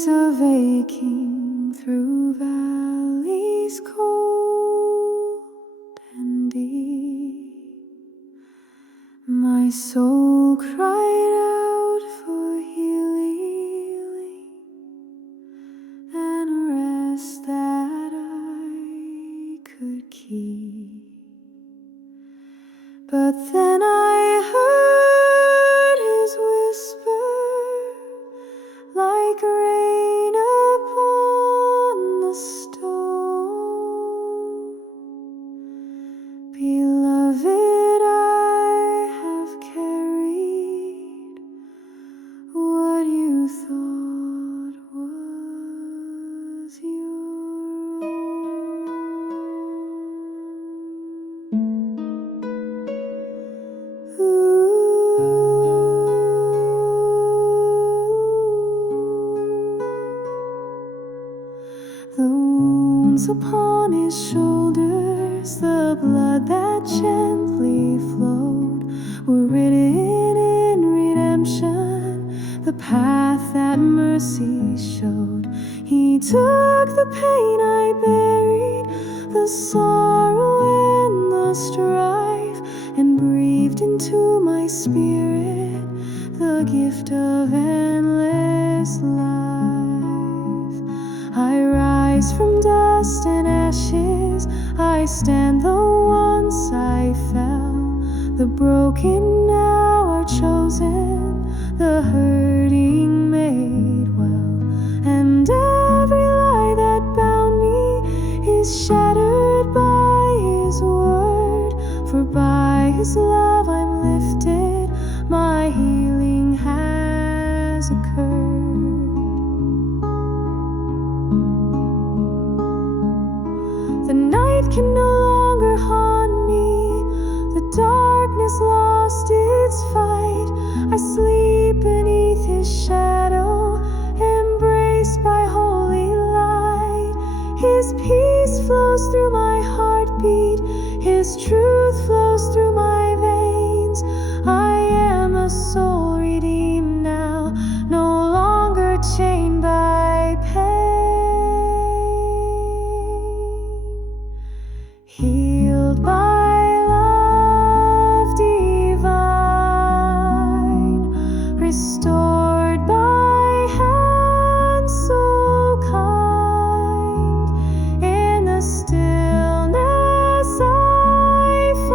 years of aching through valleys cold and deep, my soul cried out for healing and rest that I could keep. But then I heard his whisper, like rain upon the stone. Beloved, I have carried what you thought was your The wounds upon his shoulders, the blood that gently flowed, were written in redemption, the path that mercy showed. He took the pain I buried, the sorrow and the strife, and breathed into my spirit the gift of endless life. I rise from dust and ashes, I stand though once I fell. The broken now are chosen, the hurting made well, and every lie that bound me is shattered by his word. For by his love I'm lifted, my healing has occurred. The night can no longer haunt me, the darkness lost its fight. I sleep beneath his shadow, embraced by holy light. His peace flows through my heartbeat, his truth flows through my veins. I am a soul redeemed now, no longer chained by pain. Healed by love divine, restored by hands so kind. In the stillness I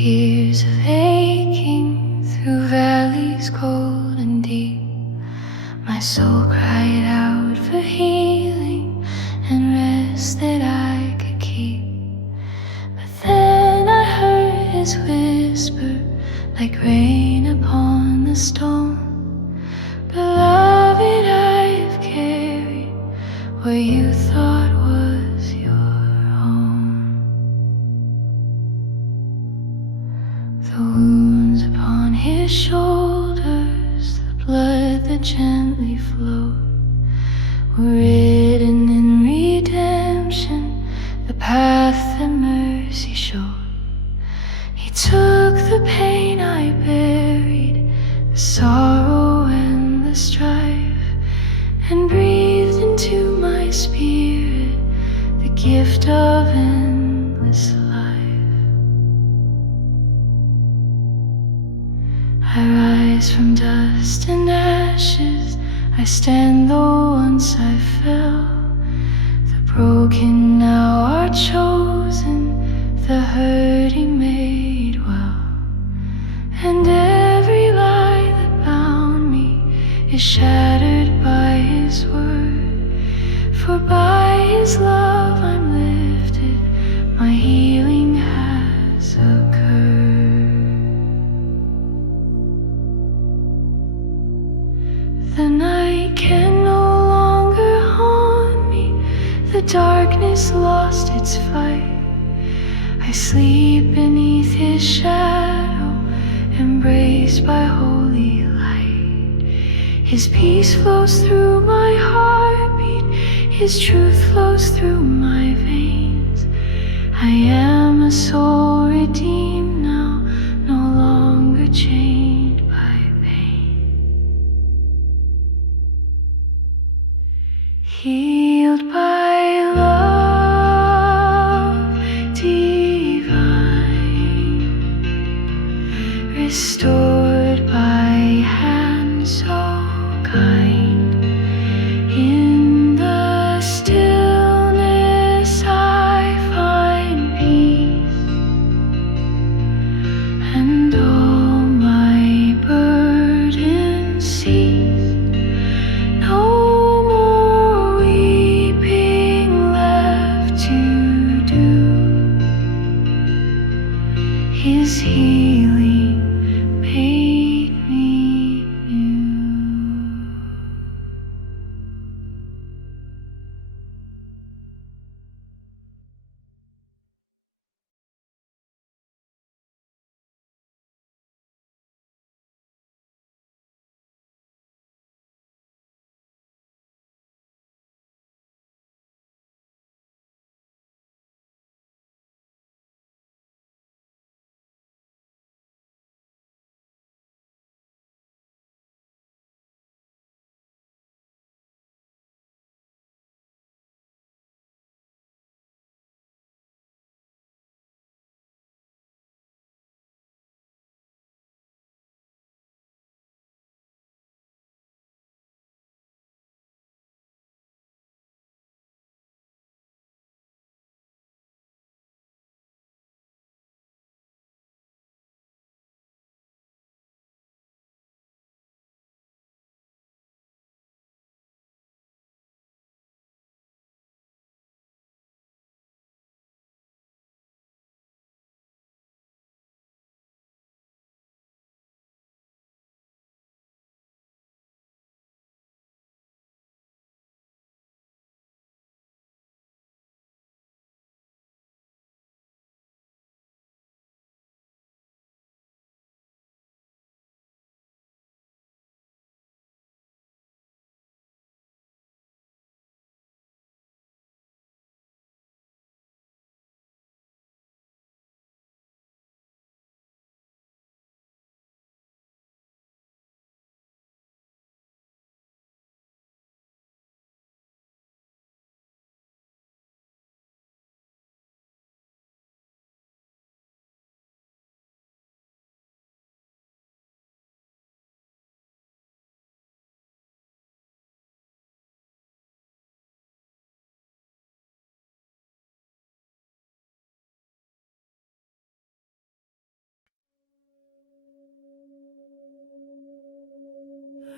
years of aching through valleys cold and deep, my soul cried out for healing and rest that I could keep. But then I heard his whisper, like rain upon the stone. Beloved, I've carried what you thought was your own. The wounds upon his shoulders, the blood that gently flowed, were written in redemption, the path that mercy showed. He took the pain I buried, the sorrow and the strife, and breathed into my spirit the gift of endless life. I rise from dust and ashes, I stand though once I fell. The broken now are chosen, the hurting made well. And every lie that bound me is shattered by his word. For by his love I'm lifted, my healing has occurred. The night can no longer haunt me, the darkness lost its fight. I sleep beneath his shadow, embraced by holy light. His peace flows through my heartbeat, his truth flows through my veins. I am a soul redeemed now, no longer chained by pain. Healed by love divine, restored by hand so kind. In the stillness I find peace, and all my burdens cease. No more weeping left to do. His healing made me new.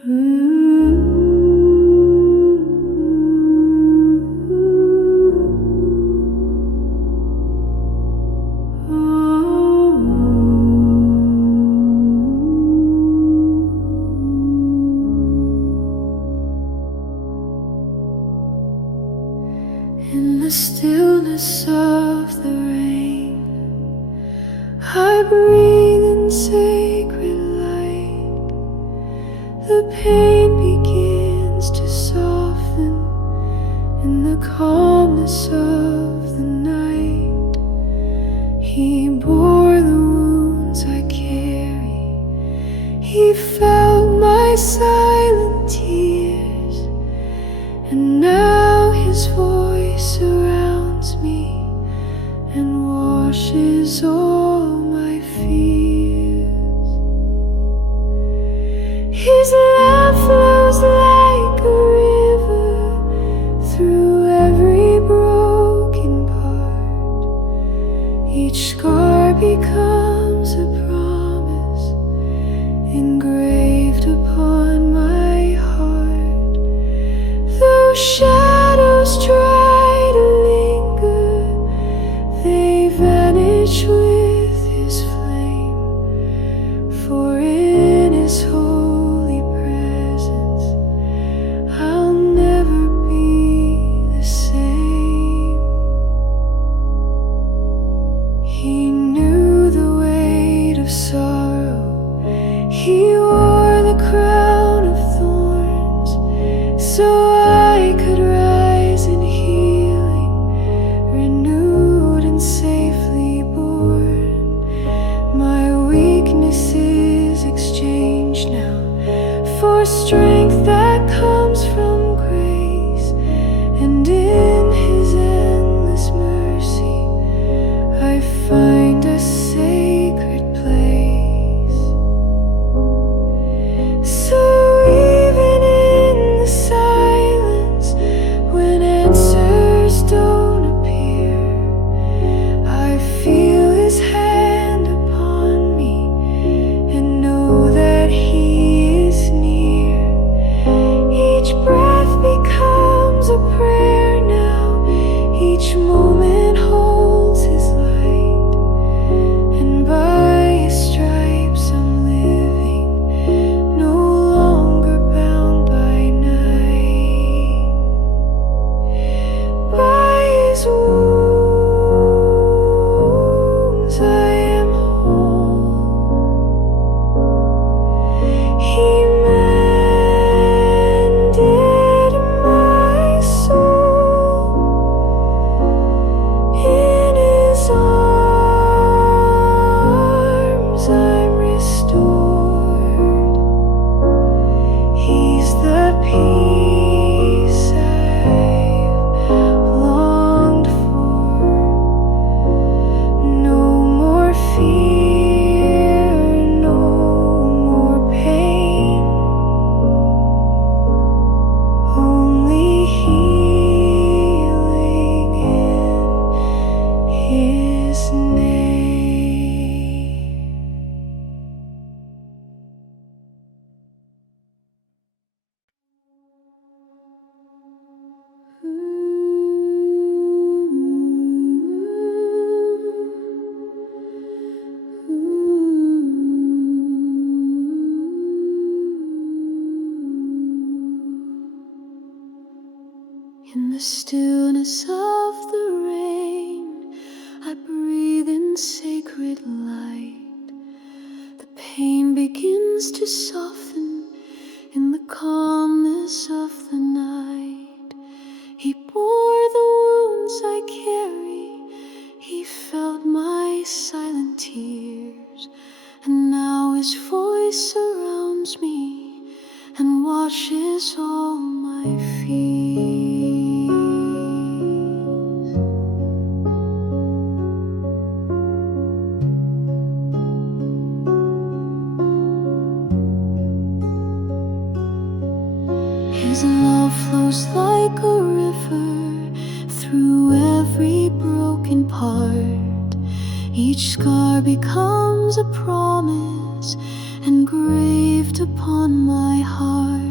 In the stillness of the rain, I breathe in sacred light. The pain begins to soften in the calmness of the night. He bore the wounds I carry. He felt my silent tears, and now his voice surrounds me and washes all my fears. His love flows like a river through every broken part. Each scar becomes a promise engraved upon my heart. Though shadows try to linger, they vanish with his flame. For in his holy presence, I'll never be the same. He knew the weight of sorrow. He wore the crown of thorns, so I could rise in healing, renewed and safely born. My weakness is exchanged now for strength that comes from grace, and in his endless mercy I find a sacred place. So even in the silence, when answers don't appear, I feel his hand upon me and know that he is near. Each breath becomes a prayer now. Each moment holds his light, and by his stripes I'm living, no longer bound by night. By his wounds I am whole. He mended my soul. In his arms I'm restored. He's the peace I've longed for. No more fear, no more pain, only healing in his name. In the stillness of the rain, I breathe in sacred light. The pain begins to soften in the calmness of the night. He bore the wounds I carry. He felt my silent tears, and now his voice surrounds me and washes all my fears. His love flows like a river through every broken part. Each scar becomes a promise engraved upon my heart.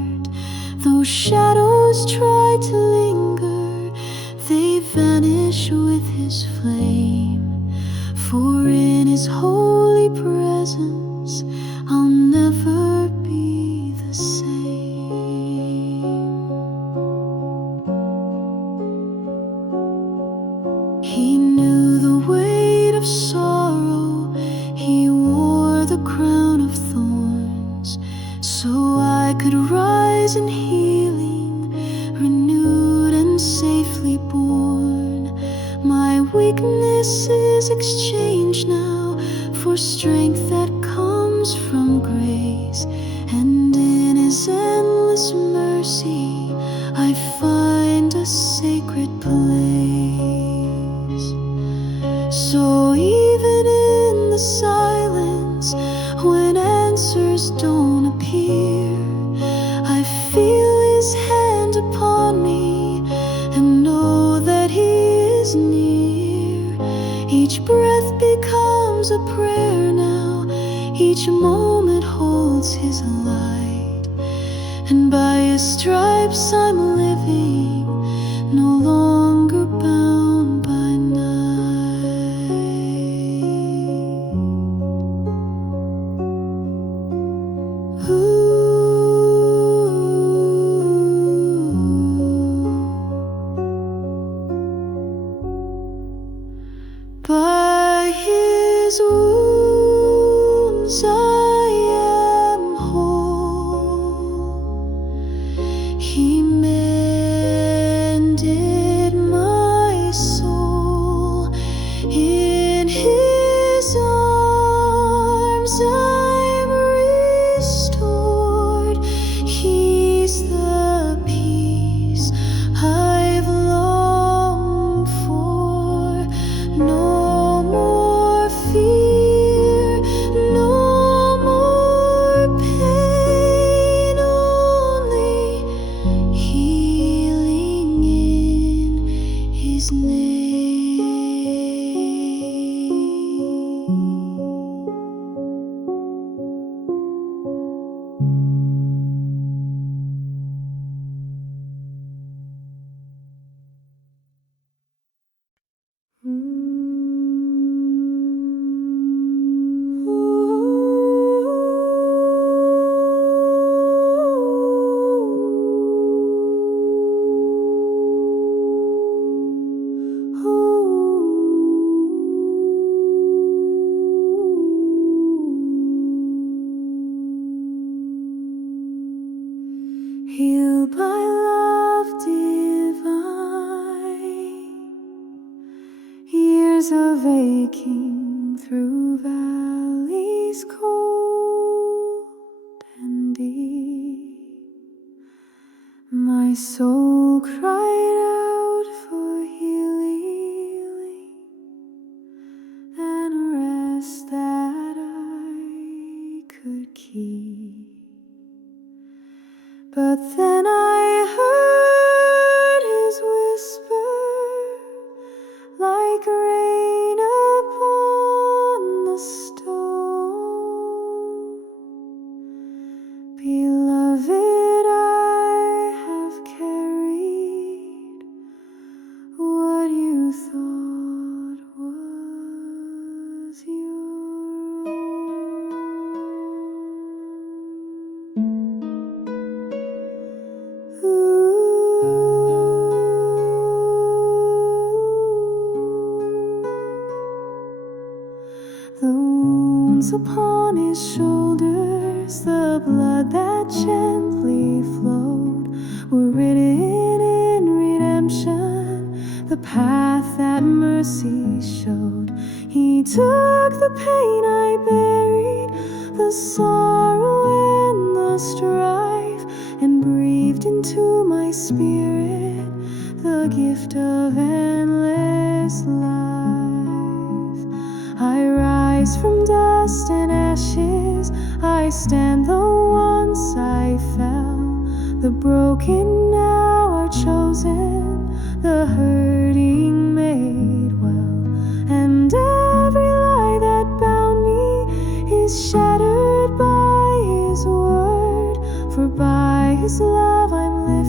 Though shadows try to linger, they vanish with his flame. For in his holy presence, I'll never be the same. He knew the weight of sorrow, he wore the crown of thorns, so I could rise in healing, renewed and safely born. My weakness is exchanged now for strength that comes from grace, and in his endless mercy I find a sacred place. So even in the silence, when answers don't appear, I feel his hand upon me and know that he is near. Each breath becomes a prayer now, each moment holds his light, and by his stripes I'm living, no longer bound by night. By his wounds I am whole. He mended my soul. In his arms I'm restored. He's the peace I've longed for. No more fear, no more pain, only healing in his name. Healed by love divine, years of aching through valleys cold and deep, my soul cried out for healing and rest that I could keep. But then I heard his whisper, like rain upon the stone. Beloved, I have carried what you thought was your The wounds upon his shoulders, the blood that gently flowed, were written in redemption, the path that mercy showed. He took the pain I buried, the sorrow and the strife, and breathed into my spirit the gift of endless life. I rise from dust and ashes, I stand though once I fell. The broken now are chosen, the hurting made well, and every lie that bound me is shattered by his word, for by his love I'm living.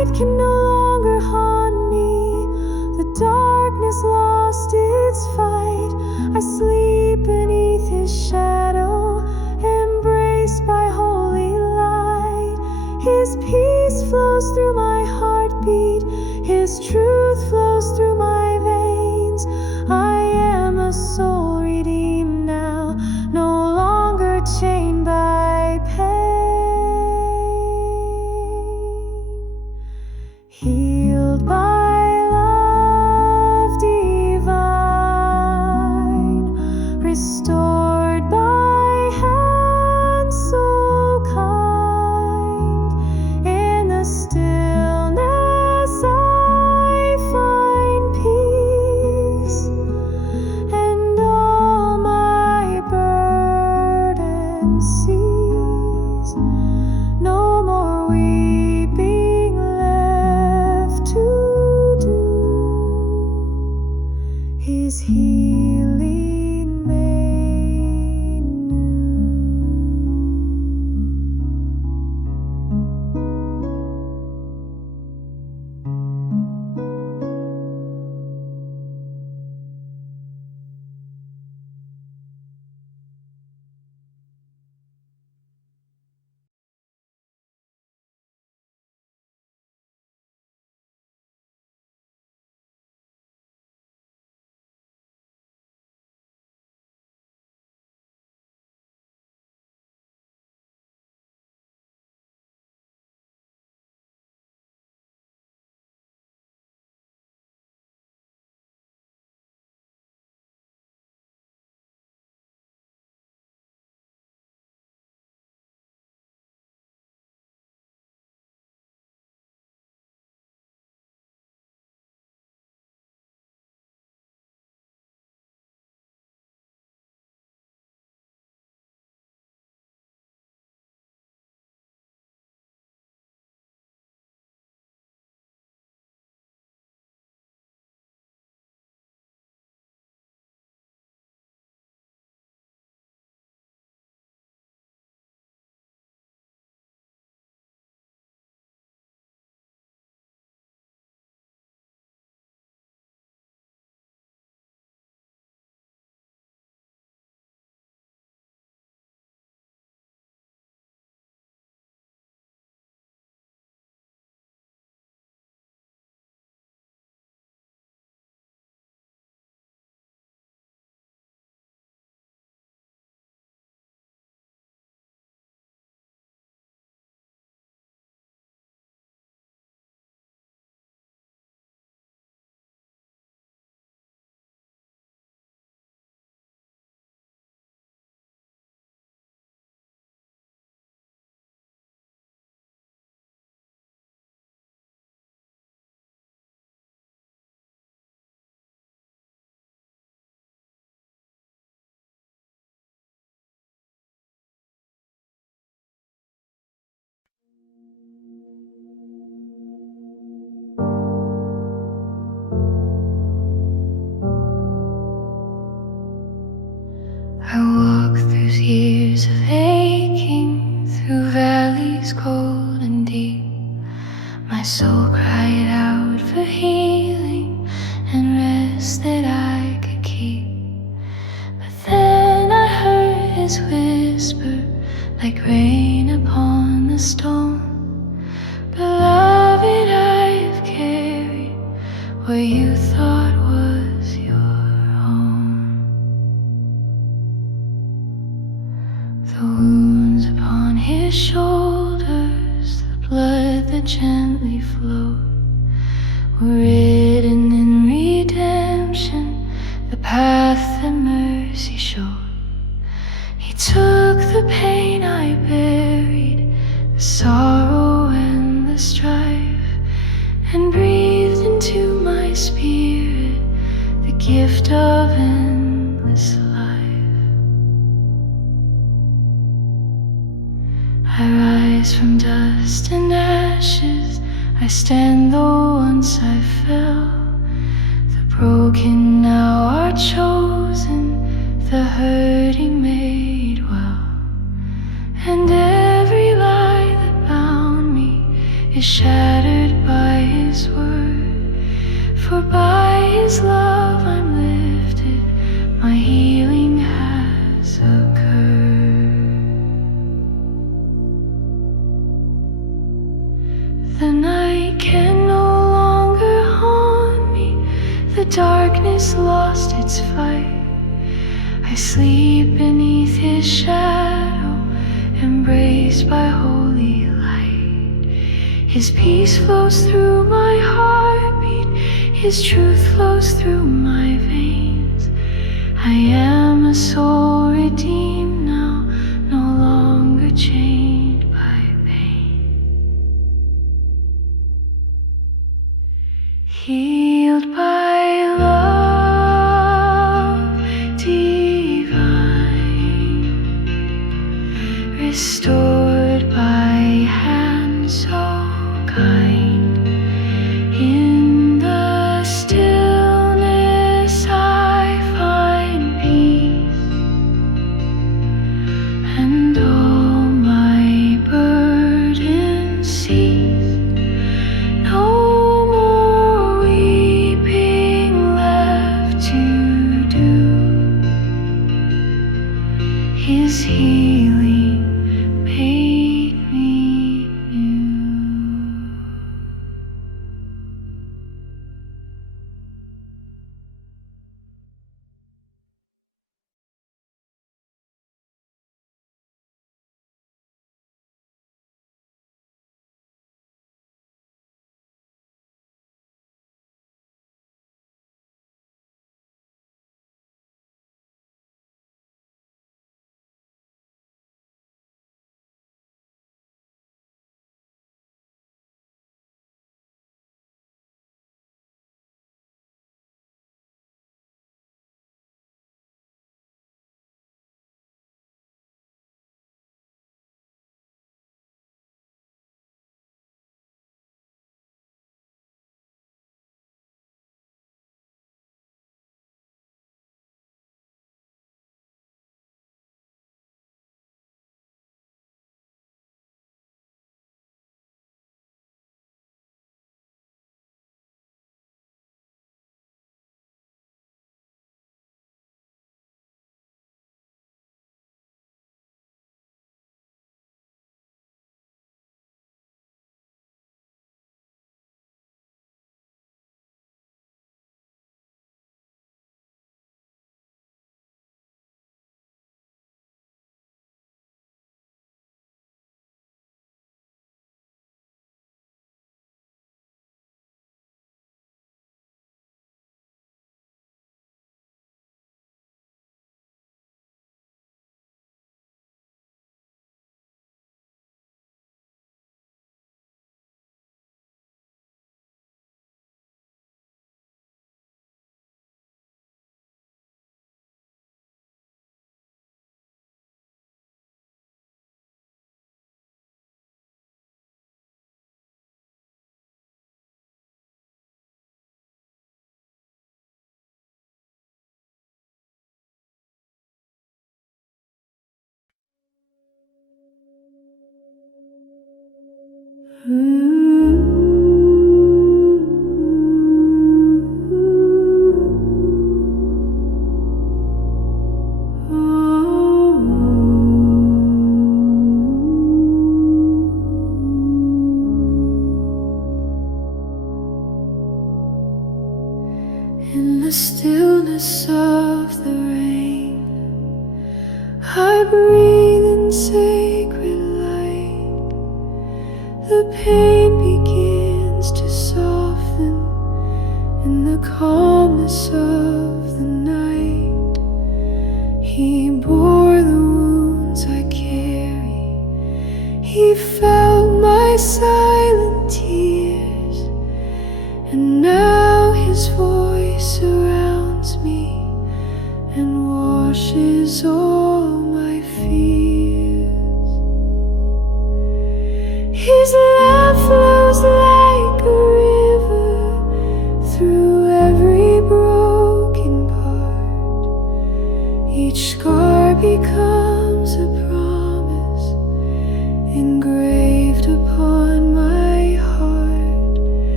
night can no longer haunt me. The darkness lost its fight. I sleep beneath his shadow, embraced by holy light. His peace flows through my heartbeat, his truth flows through my veins. I am a soul redeemed now, no longer chained by pain. Healed by love divine, restored by hands so kind. In the stillness I find peace, and all my burdens cease. No more weeping left to do. His healing made new. I walk through years of aching, through valleys cold and deep. My soul cried out for healing and rest that I could keep. But then I heard his whisper, like rain upon the stone. Beloved, I've carried what you thought was your own. The wounds upon his shoulders, the blood that gently flowed, were written in redemption, the path that mercy showed. He took the pain I buried, the sorrow and the strife, and breathed into my spirit the gift of endless life. I rise from dust and ashes, I stand though once I fell. The broken now are chosen, the hurting made well. And every lie that bound me is is shattered by His word. For by His love I'm lifted, my healing has occurred. The night can no longer haunt me, the darkness lost its fight. I sleep beneath His shadow, embraced by holy light. His peace flows through my heartbeat, His truth flows through my veins. I am a soul redeemed now, no longer chained by pain. Healed by love divine, restored by hand so kind. In the stillness I find peace, and all my burdens cease. No more weeping left to do. His healing made me new. In the stillness of the rain, I breathe in sacred light. The pain begins to soften in the calmness of the night. He bore the wounds I carry, He felt my silent tears, and now His voice surrounds me and washes all my fears. His love flows like a river through every broken part. Each scar becomes a promise engraved upon my heart.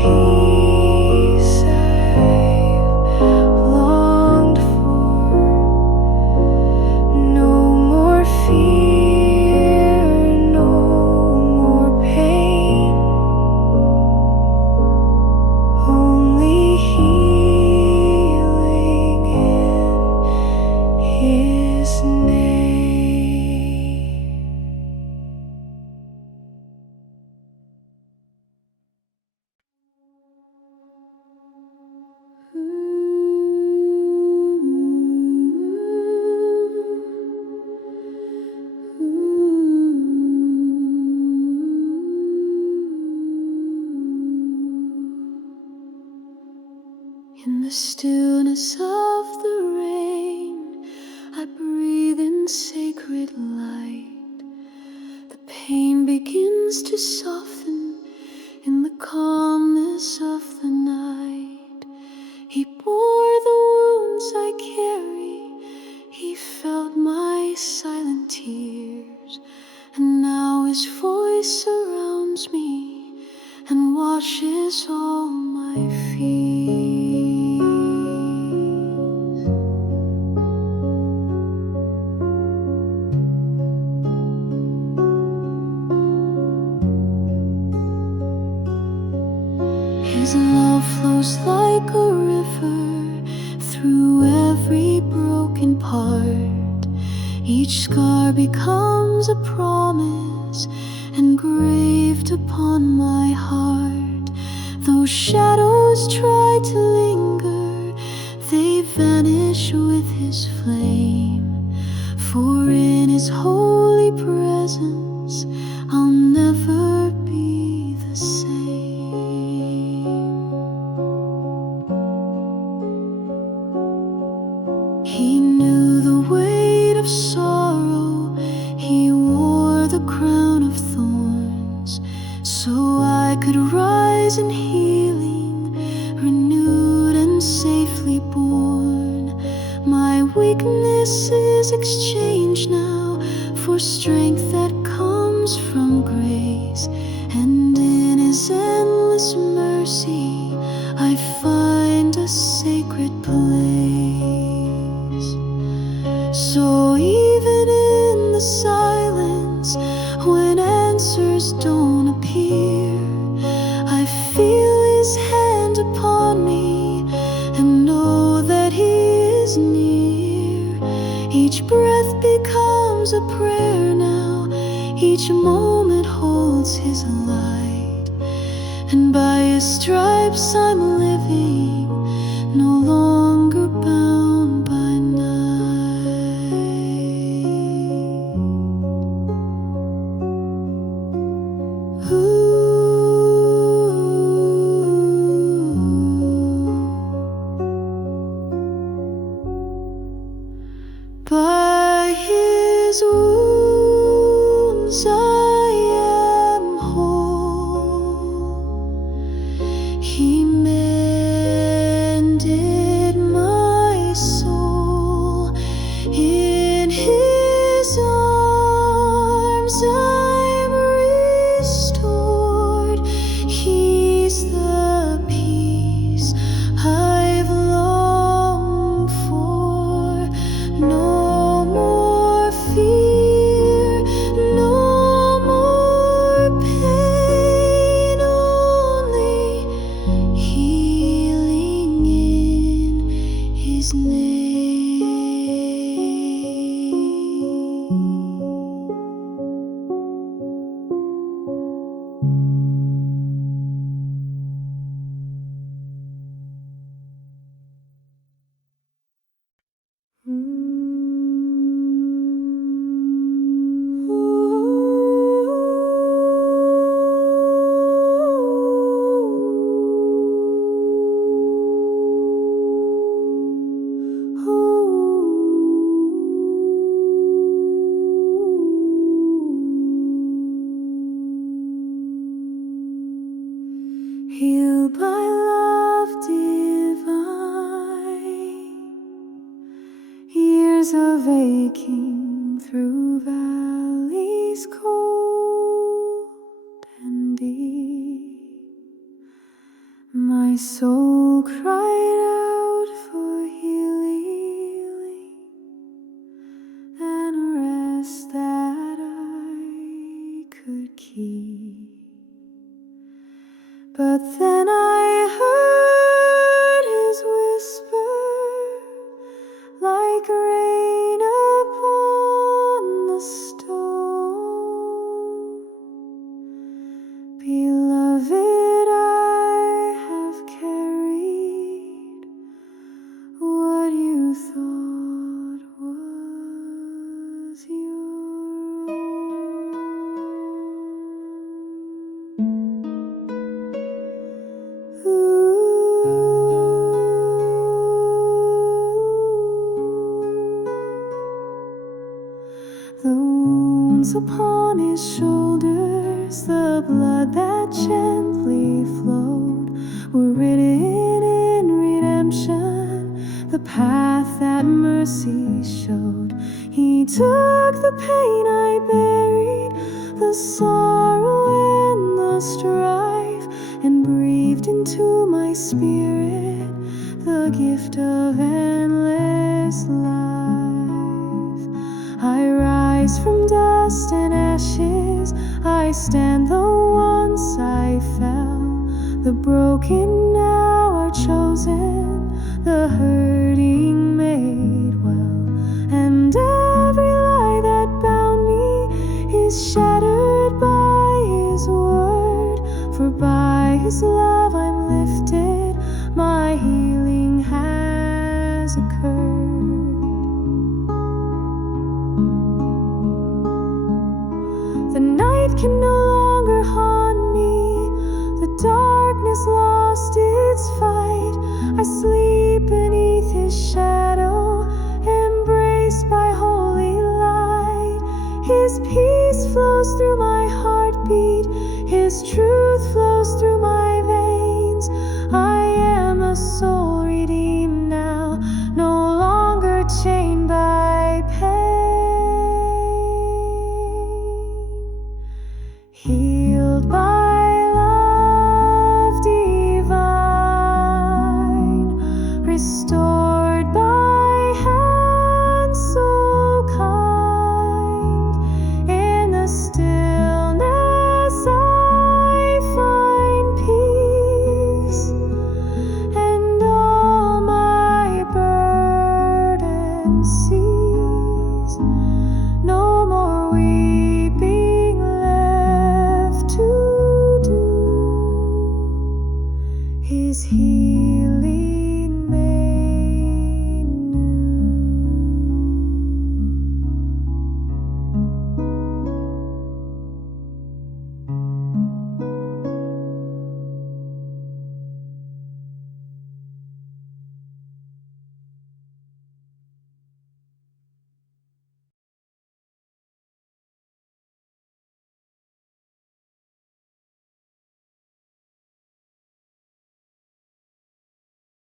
peace I've longed for, no more fear, no more pain, only healing in His name. In the stillness of the rain, I breathe in sacred light. The pain begins to soften in the calmness of the night. He bore the wounds I carry, He felt my silent tears, and now His voice surrounds me and washes all my fears. His love flows like a river through every broken part. Each scar becomes a promise engraved upon my heart. Though shadows try to linger, they vanish with His flame. For in His holy presence, I'll never be the same. He knew the weight of sorrow, He wore the crown of thorns, so I could rise in healing, renewed and safely born. My weakness is exchanged now for strength that comes from grace, and in His endless mercy I find a sacred place. So even in the silence, when answers don't appear, I feel His hand upon me and know that He is near. Each breath becomes a prayer now, each moment holds His light, and by His stripes I'm living, no longer bound by night. By His wounds I am whole. He mended my soul. In His arms I'm restored. He's the peace I've longed for. No more fear, no more pain, only healing in His Healed by love divine, years of aching through valleys cold and deep. My soul cried out for healing and rest that I could keep. But then I heard his whisper, like rain upon the stone. Beloved, I have carried what you thought was your The wounds upon his shoulders, the blood that gently flowed, were written in redemption, the path that mercy showed. He took the pain I buried, the sorrow and the strife, and breathed into my spirit the gift of endless life. I rise from dust and ashes, I stand though once I fell. The broken now are chosen, the hurting made well. And every lie that bound me is shattered by His word. For by His love I'm lifted, my healing has occurred. The night can no longer haunt me, the darkness lost its fight. I sleep beneath His shadow, embraced by holy light. His peace flows through my heartbeat, His truth flows through my veins. I am a soul redeemed now, no longer chained by pain. Healed by love divine, restored by hands so kind. In the stillness I find peace, and all my burdens cease. No more weeping left to do. His healing made new.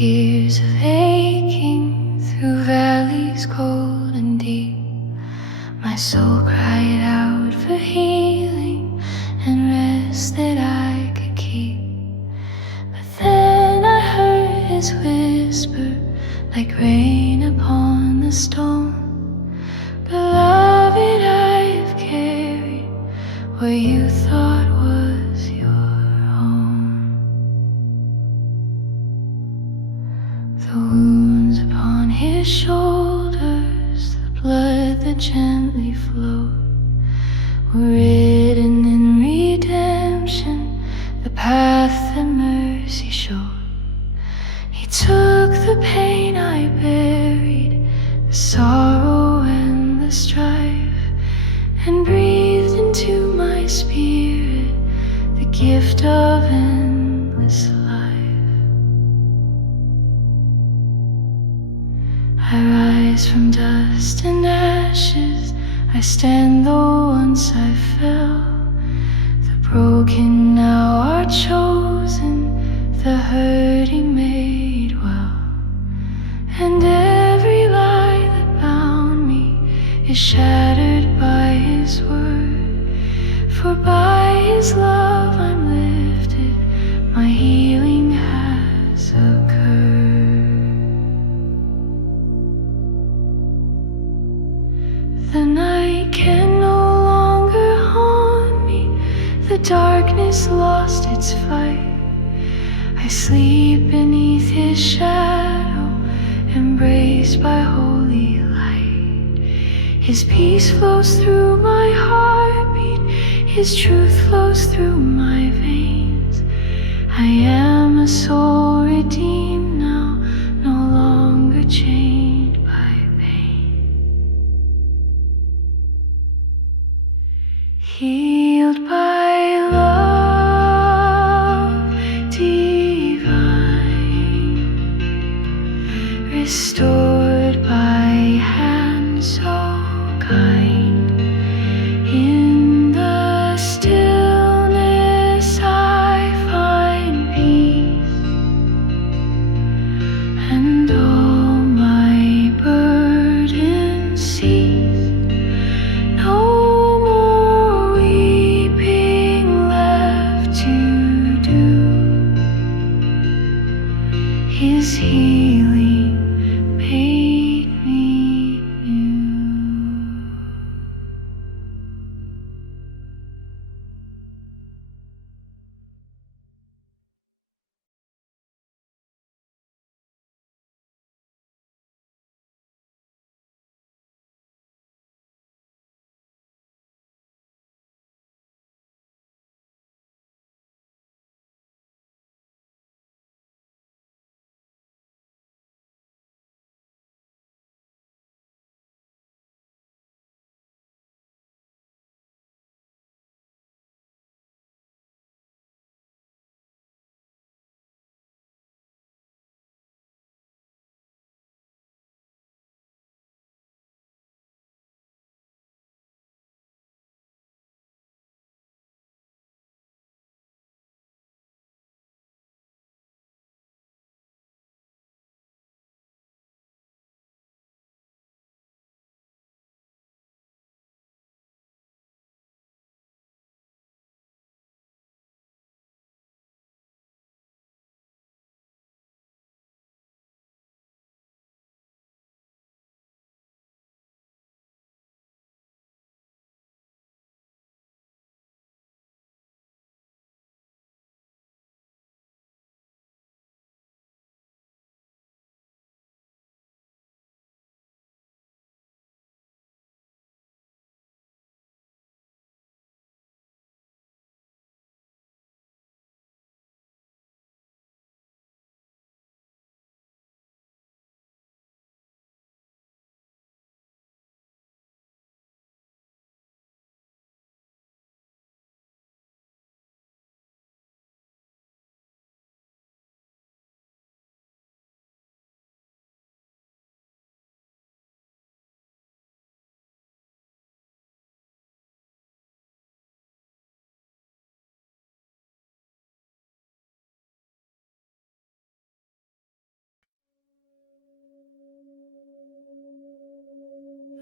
years of aching through valleys cold and deep. My soul cried out for healing and rest that I could keep. But then I heard his whisper, like rain upon the stone. Beloved, I've carried what you thought was your own. The wounds upon his shoulders, the blood that gently flowed, were written in redemption, the path that mercy showed. He took the pain I buried, the sorrow and the strife, and breathed into my spirit the gift of endless life. I rise from dust and ashes, I stand though once I fell. The broken now are chosen, the hurting made well. And every lie that bound me is shattered by his word. For by his love I'm lifted, my healing has occurred. The night can no longer haunt me, the darkness lost its fight. I sleep beneath his shadow, embraced by holy light. His peace flows through my heartbeat, his truth flows through my veins. I am a soul redeemed now, no longer chained by pain. Healed by love divine, restored by hand so kind. In the stillness I find peace,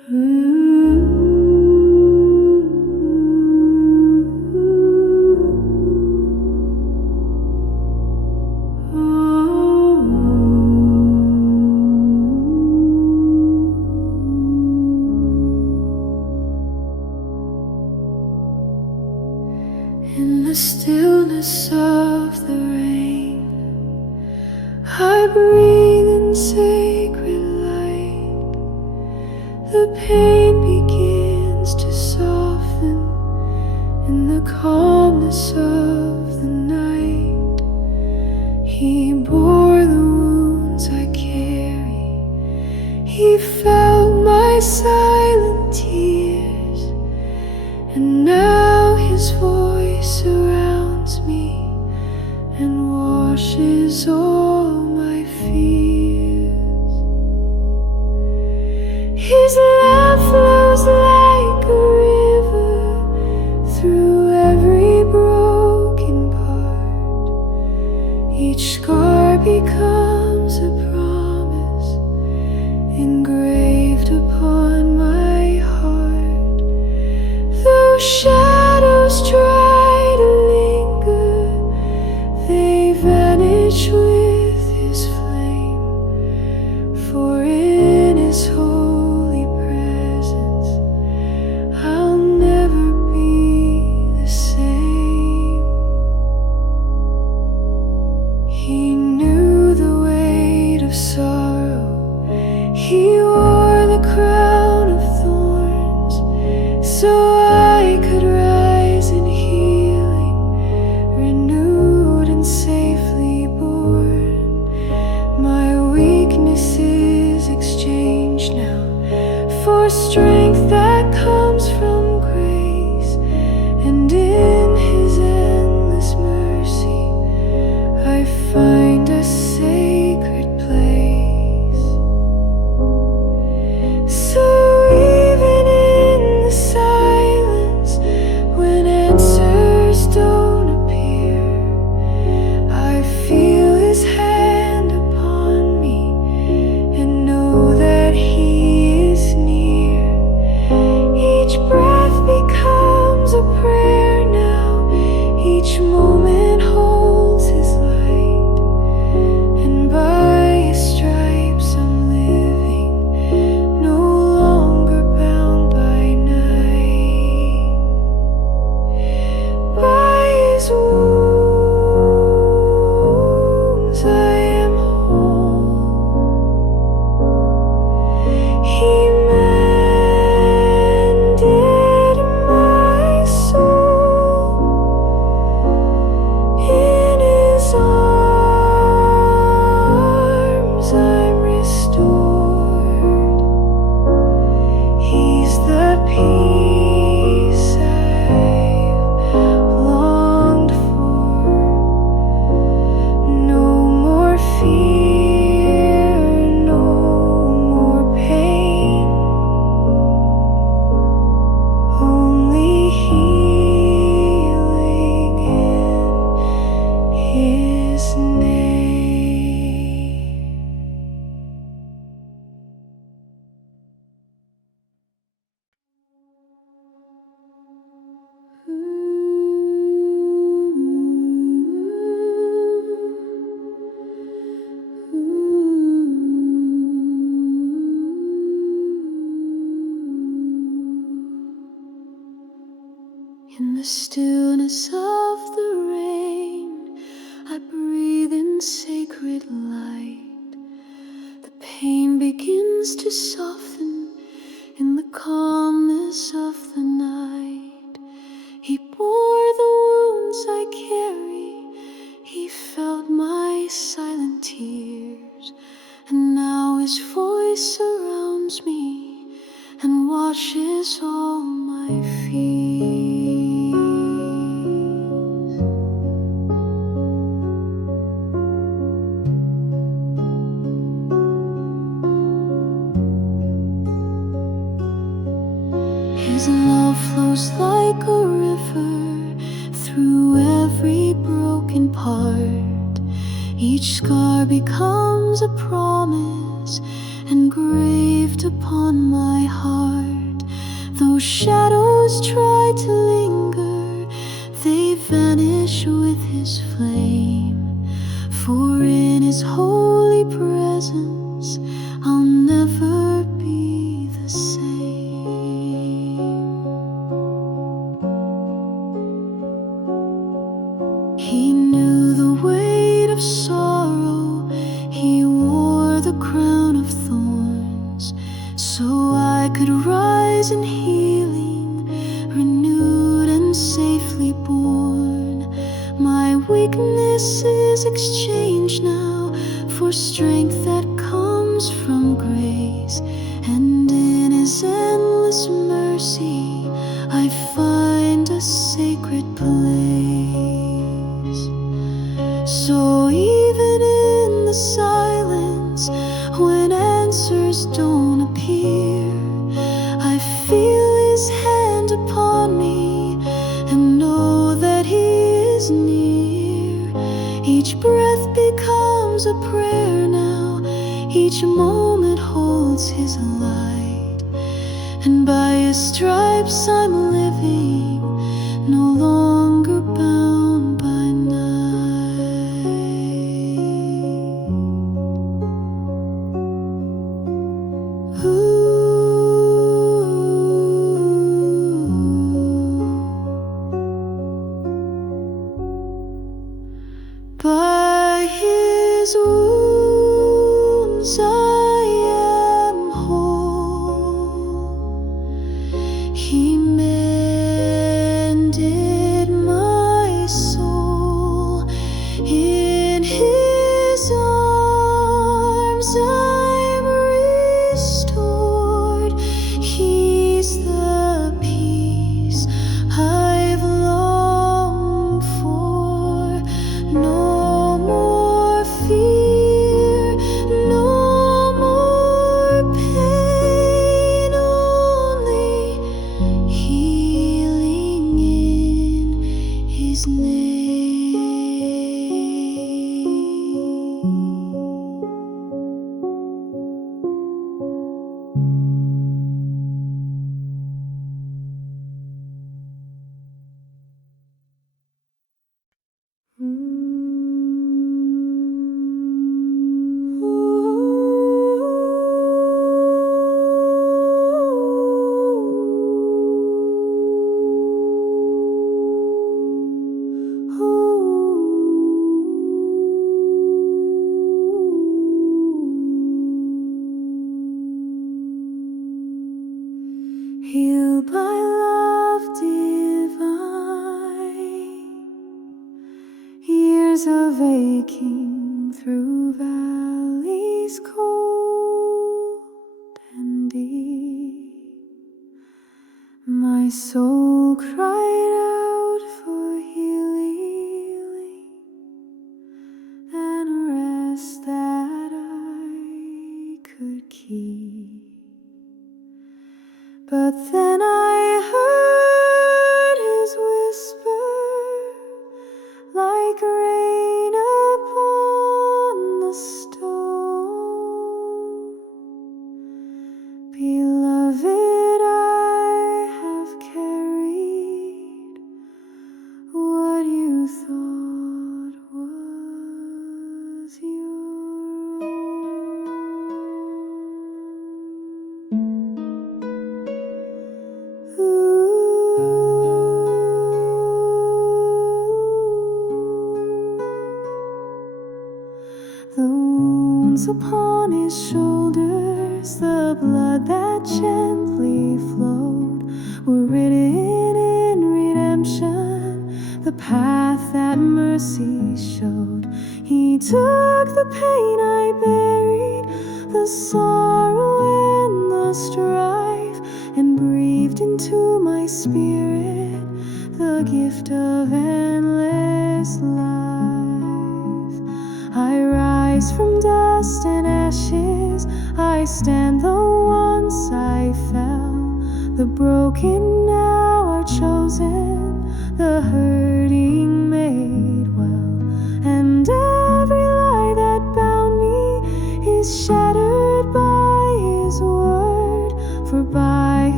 In the stillness of the rain, I breathe in sacred light. The pain begins to soften in the calmness of the night. He bore the wounds I carry. He felt my silent tears, and now his voice surrounds me and washes all my fears. His love flows like a river through every broken part. Each scar becomes a promise engraved upon my heart. Though shadows try to linger, they vanish with his flame. For in his holy presence, I'll never be the same. He knew the weight of sorrow. He wore the crown of thorns, so I could rise in healing, renewed and safely born. My weakness is exchanged now for strength that comes from grace, and in his endless mercy I find a sacred place. So even in the silence, when answers don't appear, I feel his hand upon me and know that he is near. Each breath becomes a prayer now. Each moment holds his light, and by his stripes I'm living, no longer bound by night. By his wounds I am whole. He mended my soul. In his arms I'm restored. He's the peace I've longed for. No more fear, no more pain, only healing in his name. In the stillness of the rain, I breathe in sacred light. The pain begins to soften in the calmness of the night. He bore the wounds I carry. He felt my silent tears, and now his voice surrounds me and washes all my fears. His love flows like a river through every broken part. Each scar becomes a promise engraved upon my heart. Though shadows try to linger, they vanish with his flame. For in his holy presence I'll never be the same. He knew the weight of sorrow, he wore the crown of thorns, so I could rise in healing, renewed and safely born. My weakness is exchanged now for strength that comes from grace, and in his endless mercy I find a sacred place. So even in the silence, when answers don't appear, I feel his hand upon me and know that he is near. Each breath becomes a prayer now, each moment holds his light, and by his stripes I'm living, no longer bound by night. By his wounds I am whole. He mended my soul. In his arms I'm restored. He's the peace I've longed for. No more fear, no more pain, only healing in his name. Healed by love divine, years of aching through valleys cold and deep, my soul cried out for healing and rest that I could keep. But then I heard his whisper, like rain upon the stone. Beloved, I have carried what you thought was your The wounds upon his shoulders, the blood that gently flowed, were written in redemption, the path that mercy showed. He took the pain I buried, the sorrow and the strife, and breathed into my spirit the gift of endless life. I rise from dust and ashes, I stand though once I fell. The broken now are chosen, the hurting made well, and every lie that bound me is shattered by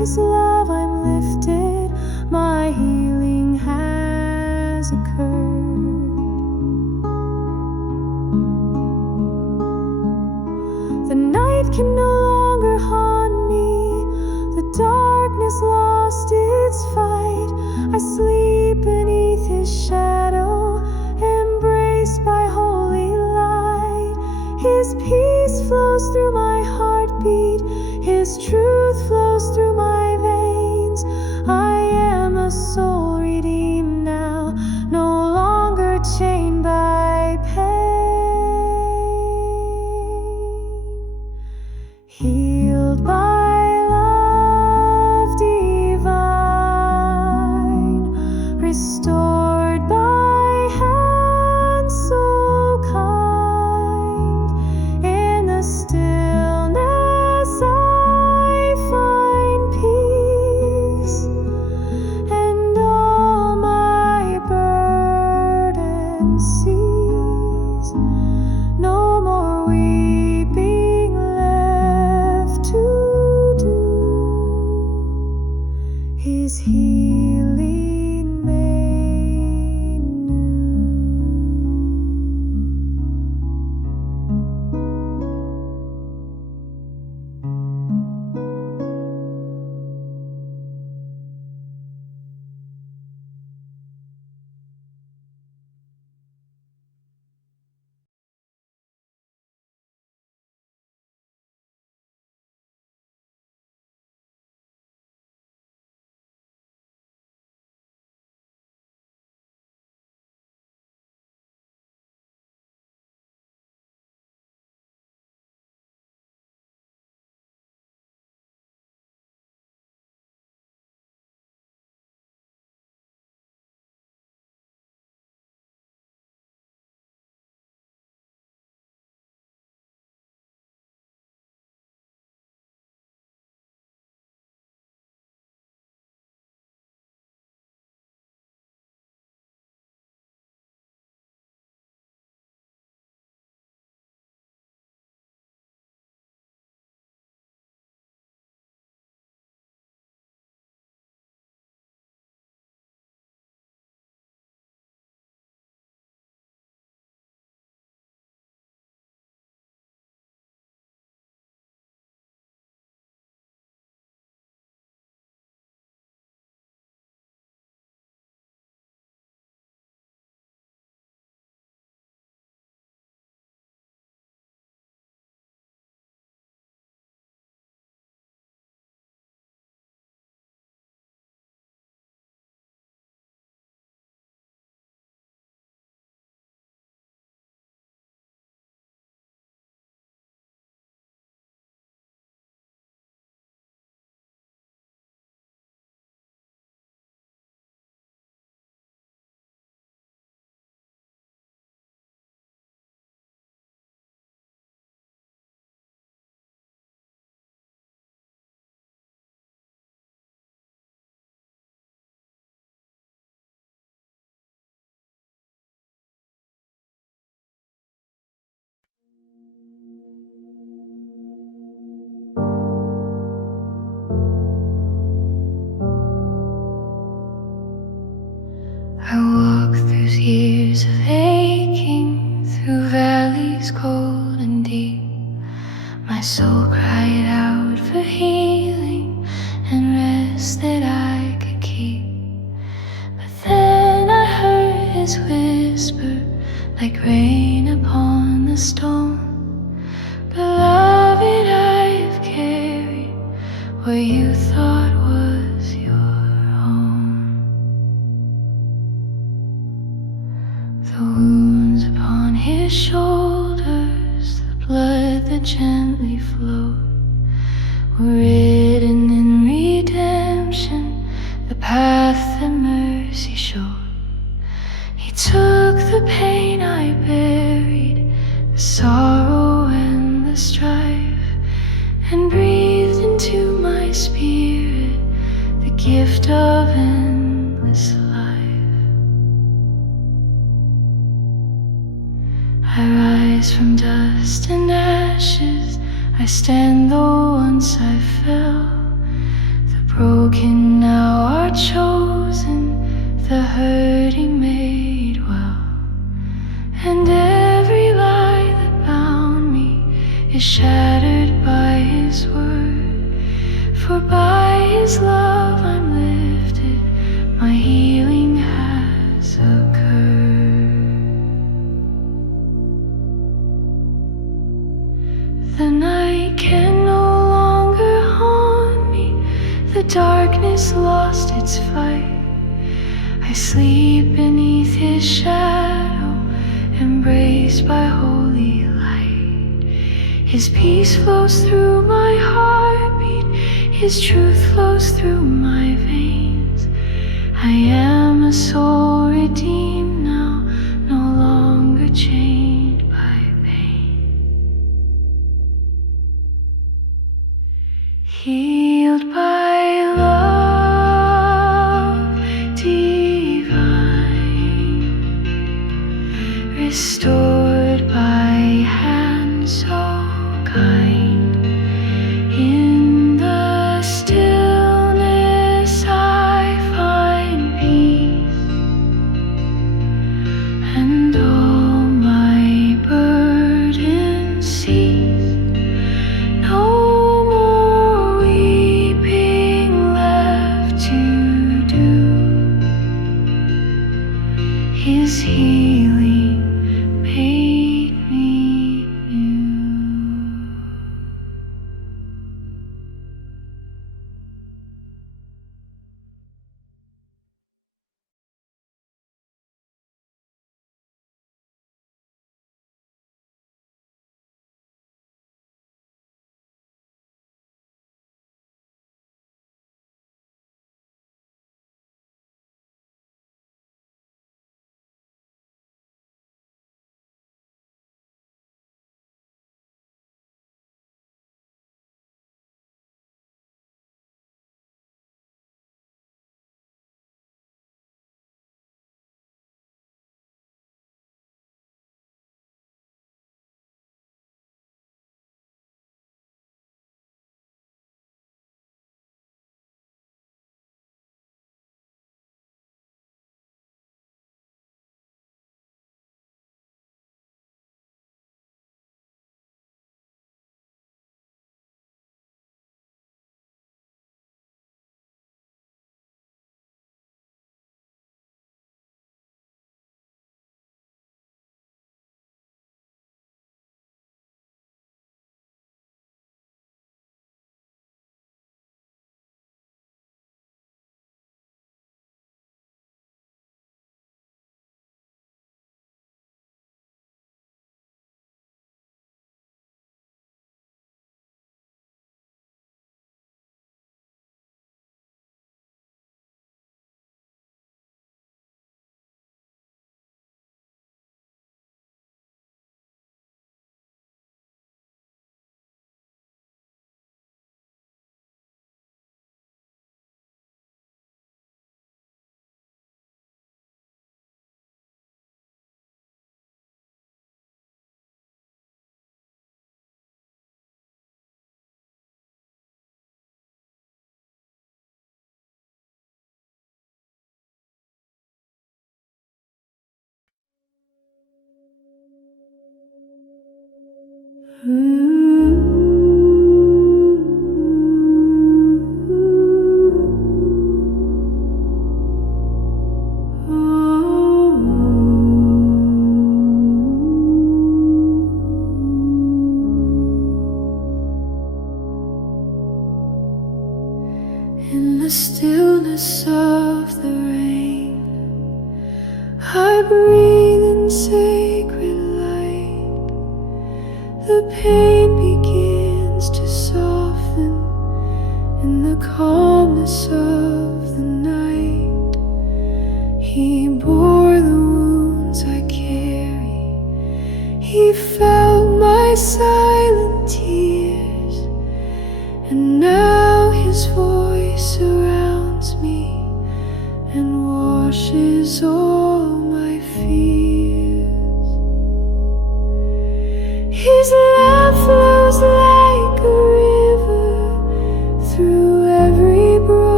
His love I'm lifted, my healing has occurred. The night can no longer haunt me, the darkness lost its fight. I sleep beneath His shadow, embraced by holy light. His peace flows through my heartbeat, His truth flows through my veins. I am a soul redeemed now, no longer chained by pain. Healed by love divine, restored by hands so kind. In the stillness I find peace, and all my burdens cease. No more weeping left to do. His healing made new. I walk through years of aching, through valleys cold and deep. My soul cried out for healing and rest that I could keep. But then I heard His whisper, like rain upon the stone. Beloved, I've carried what you thought was your own. The wounds upon His shoulders, the blood that gently flowed, were written in redemption, the path that mercy showed. He took the pain I buried, the sorrow and the strife, and breathed into my spirit the gift of endless life. I rise from dust and ashes, I stand though once I fell. The broken now are chosen, the hurting made well, and every lie that bound me is shattered by His word. For by His love I'm lifted, my healing has occurred. The night can no longer haunt me, the darkness lost its fight. I sleep beneath His shadow, embraced by holy light. His peace flows through my heartbeat, His truth flows through my veins. I am a soul redeemed now, no longer chained by pain. Healed by love divine, restored by hand so kind. In the stillness I find peace, and all my burdens cease. No more weeping left to do. His healing made me new. In the stillness of the rain, I breathe in sacred light. The pain begins to soften in the calmness of the night. He bore the wounds I carry, He felt my silent tears, and now His voice surrounds me and washes all my fears. His love flows like a river through every broken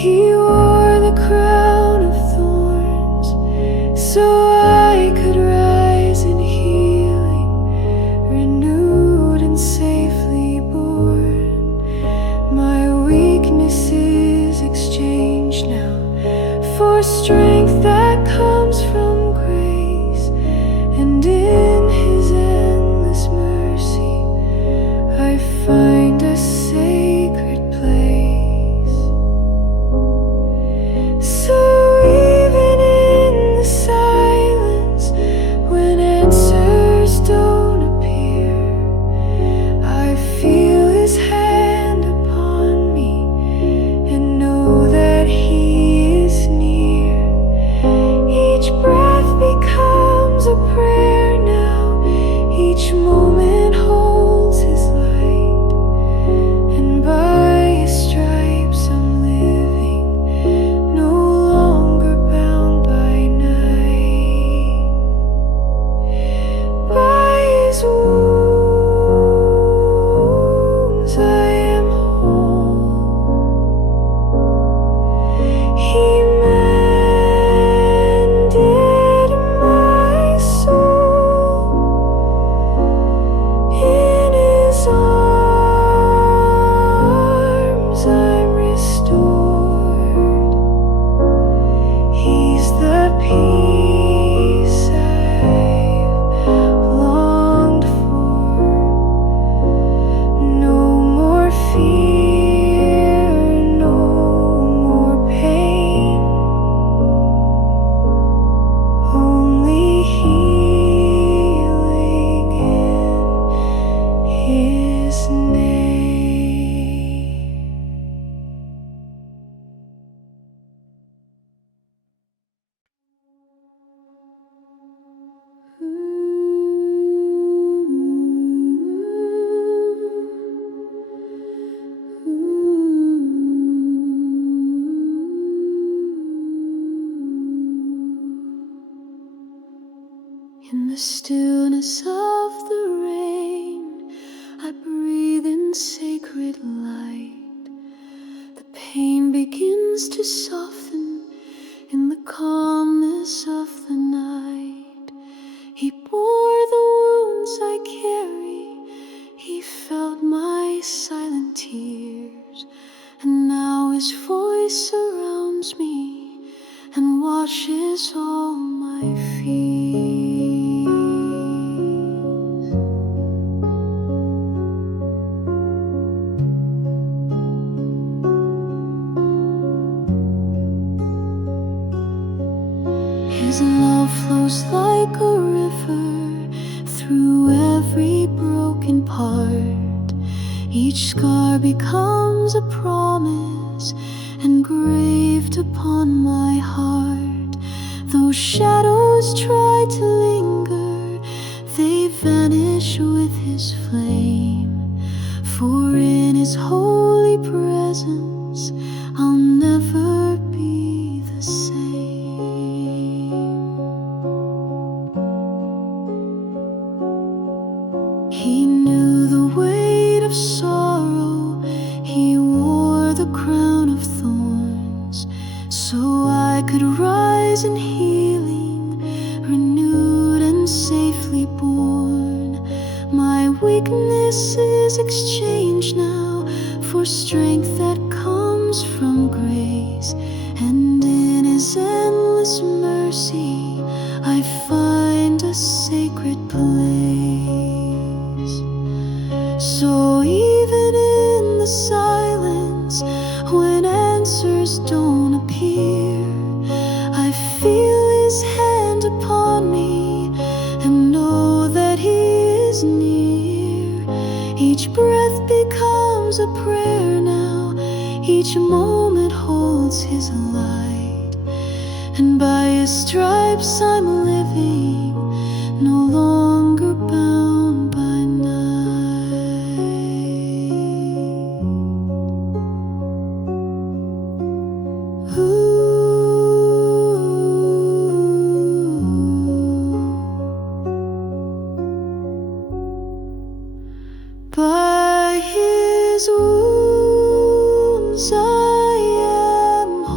He wore the crown of thorns so I could rise in healing, renewed and safely born. My weakness is exchanged now for strength that comes from grace, and in His endless mercy I find a sacred place. So even in the silence, when answers don't appear, I feel His hand upon me and know that He is near. Each breath becomes a prayer now, each moment holds His light, and by His stripes I'm living, no longer bound by night. By His wounds I am whole. He mended my soul. In His arms I'm restored. He's the peace I've longed for. No more fear, no more pain, only healing in His name. In the stillness of the rain, I breathe in sacred light. The pain begins to soften in the calmness of the night. He bore the wounds I carry, He felt my silent tears, and now His voice surrounds me and washes all my fears. His love flows like a river through every broken part. Each scar becomes a promise engraved upon my heart. Though shadows try to linger, they vanish with His flame. For in His holy presence I'll never be the same. He knew the weight of sorrow, He wore the crown of thorns, so I could rise in healing, renewed and safely born. My weakness is exchanged now for strength that comes from grace, and in His endless mercy I find a sacred place. So even in the silence, when answers don't appear, I feel His hand upon me and know that He is near. Each breath becomes a prayer now, each moment holds His light, and by His stripes I'm living, no longer bound by night. By His wounds I am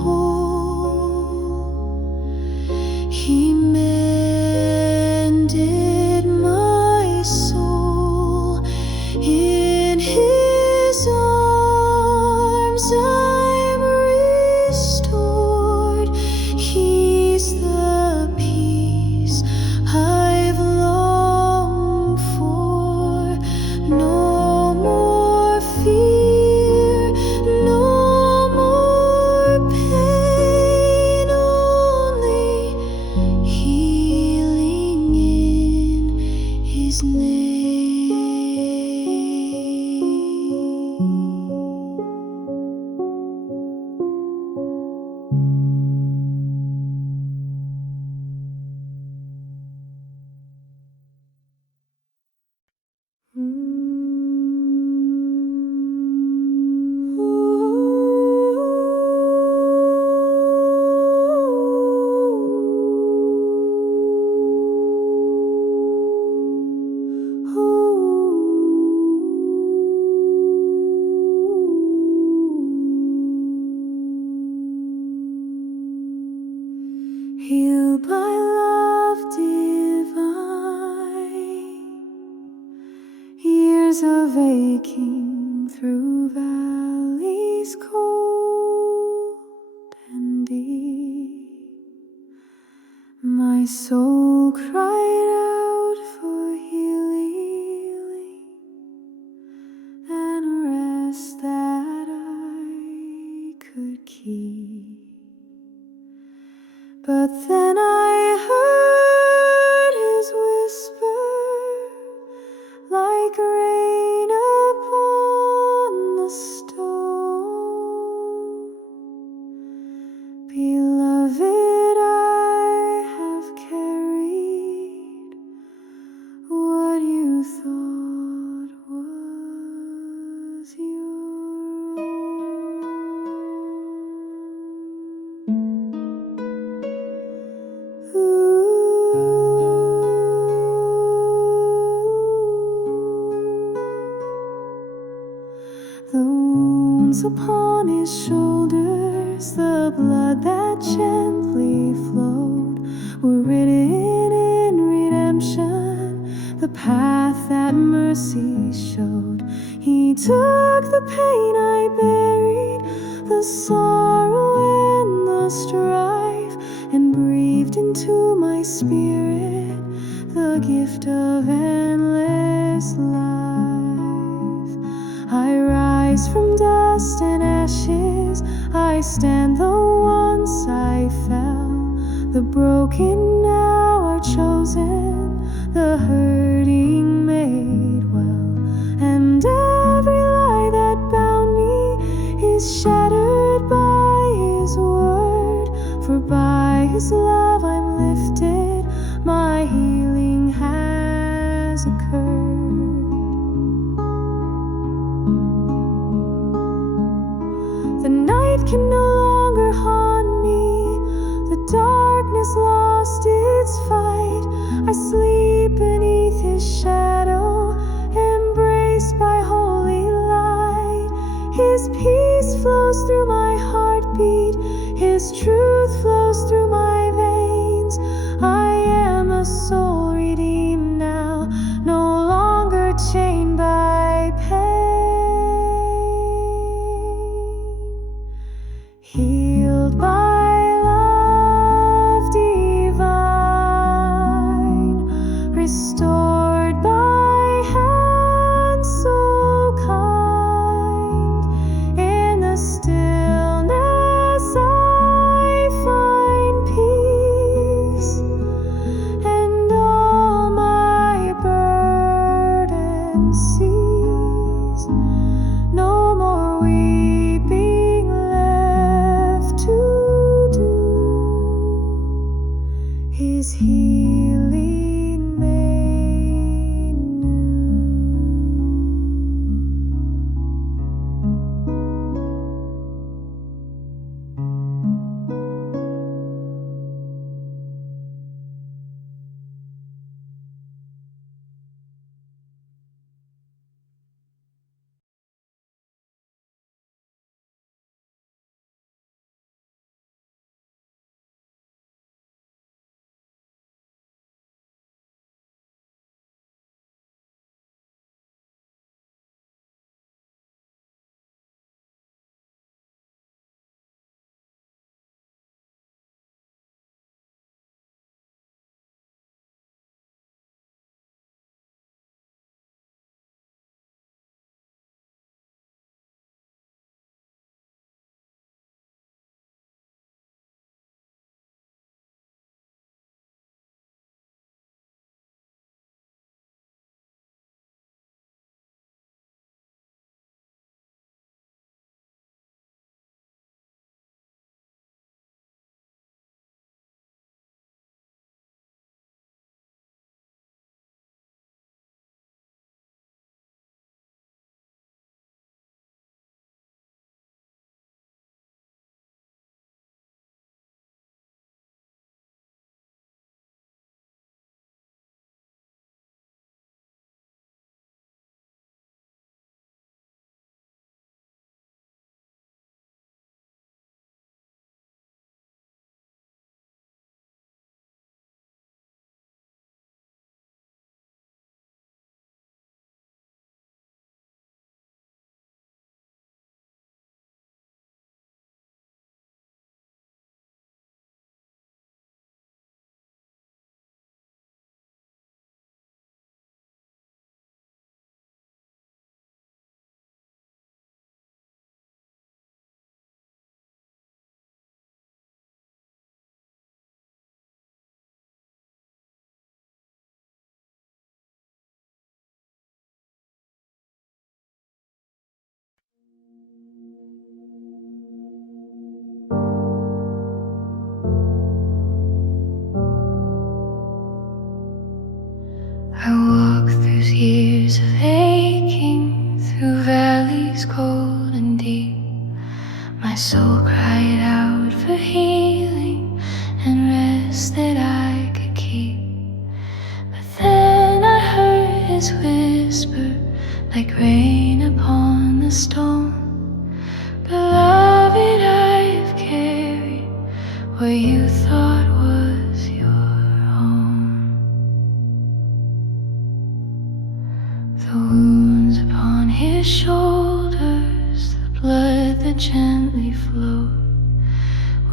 healed by love divine. Years of aching through valleys cold and deep, my soul cried out for healing and rest that I could keep. But then I heard his whisper, like rain upon the stone. Beloved, I have carried what you thought was your The wounds upon his shoulders, the blood that gently flowed, were written in redemption, the path that mercy showed. He took the pain I buried, the sorrow and the strife, and breathed into my spirit the gift of endless life. I rise from dust and ashes, I stand though once I fell. The broken now are chosen, the hurting made well, and every lie that bound me is shattered by His word. For by His love I'm lifted, my healing has occurred. The night can no longer haunt me, the darkness lost its fight. I sleep beneath His shadow, embraced by holy light. His peace flows through my heartbeat, His truth flows through my veins. I am a soul redeemed now, no longer chained by pain.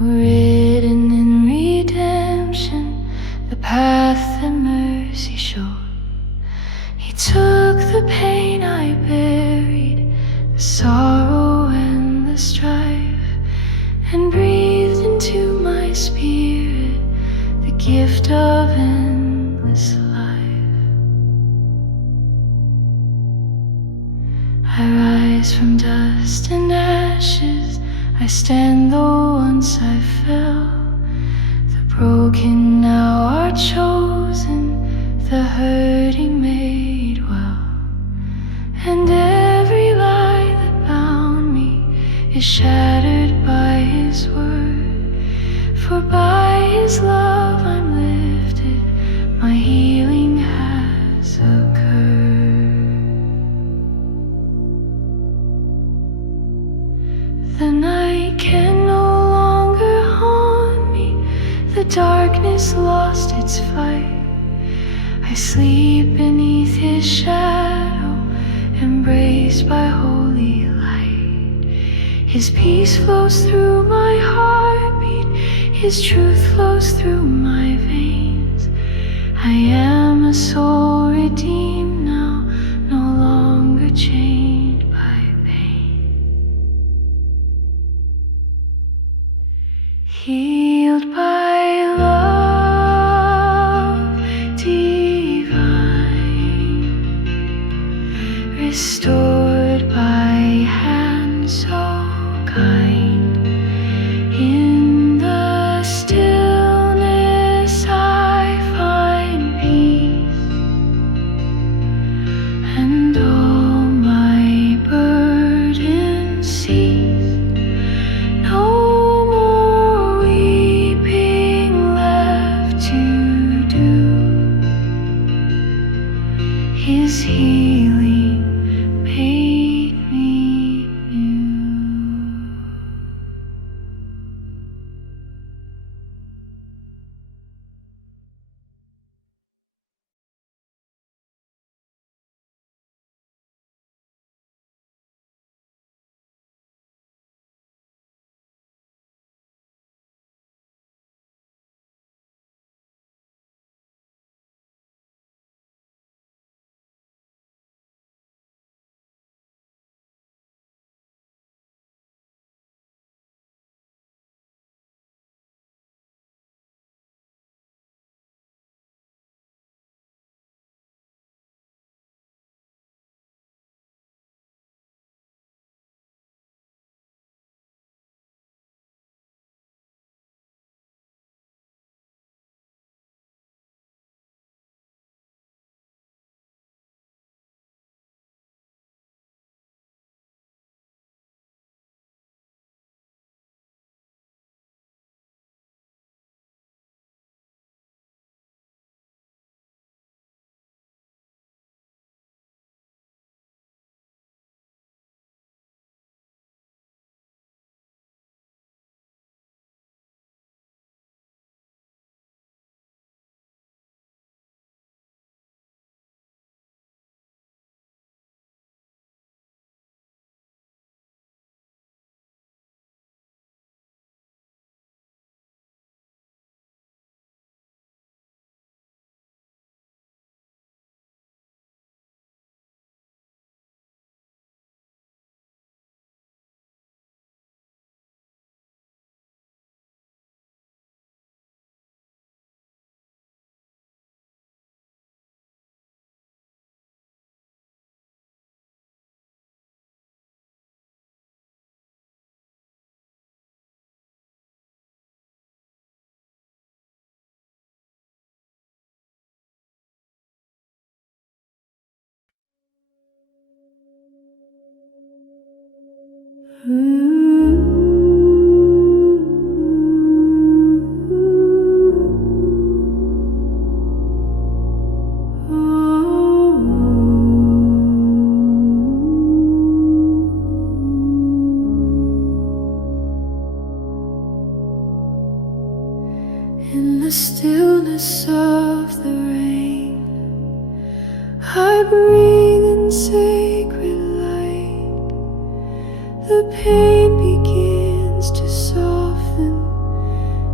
were written in redemption, the path that mercy showed. He took the pain I buried, the sorrow and the strife, and breathed into my spirit the gift of endless life. I rise from dust and ashes, I stand though once I fell. The broken now are chosen, the hurting made well. And every lie that bound me is shattered by His word. For by His love I'm lifted, my healing has occurred. The night can no longer haunt me, the darkness lost its fight. I sleep beneath His shadow, embraced by holy light. His peace flows through my heartbeat, His truth flows through my veins. I am a soul redeemed now, no longer chained by pain. Healed by love divine, restored by hand so kind. In the stillness I find peace, and all my burdens cease. No more weeping left to do. His healing made me new. In the stillness of the rain, I breathe in sacred light. The pain begins to soften,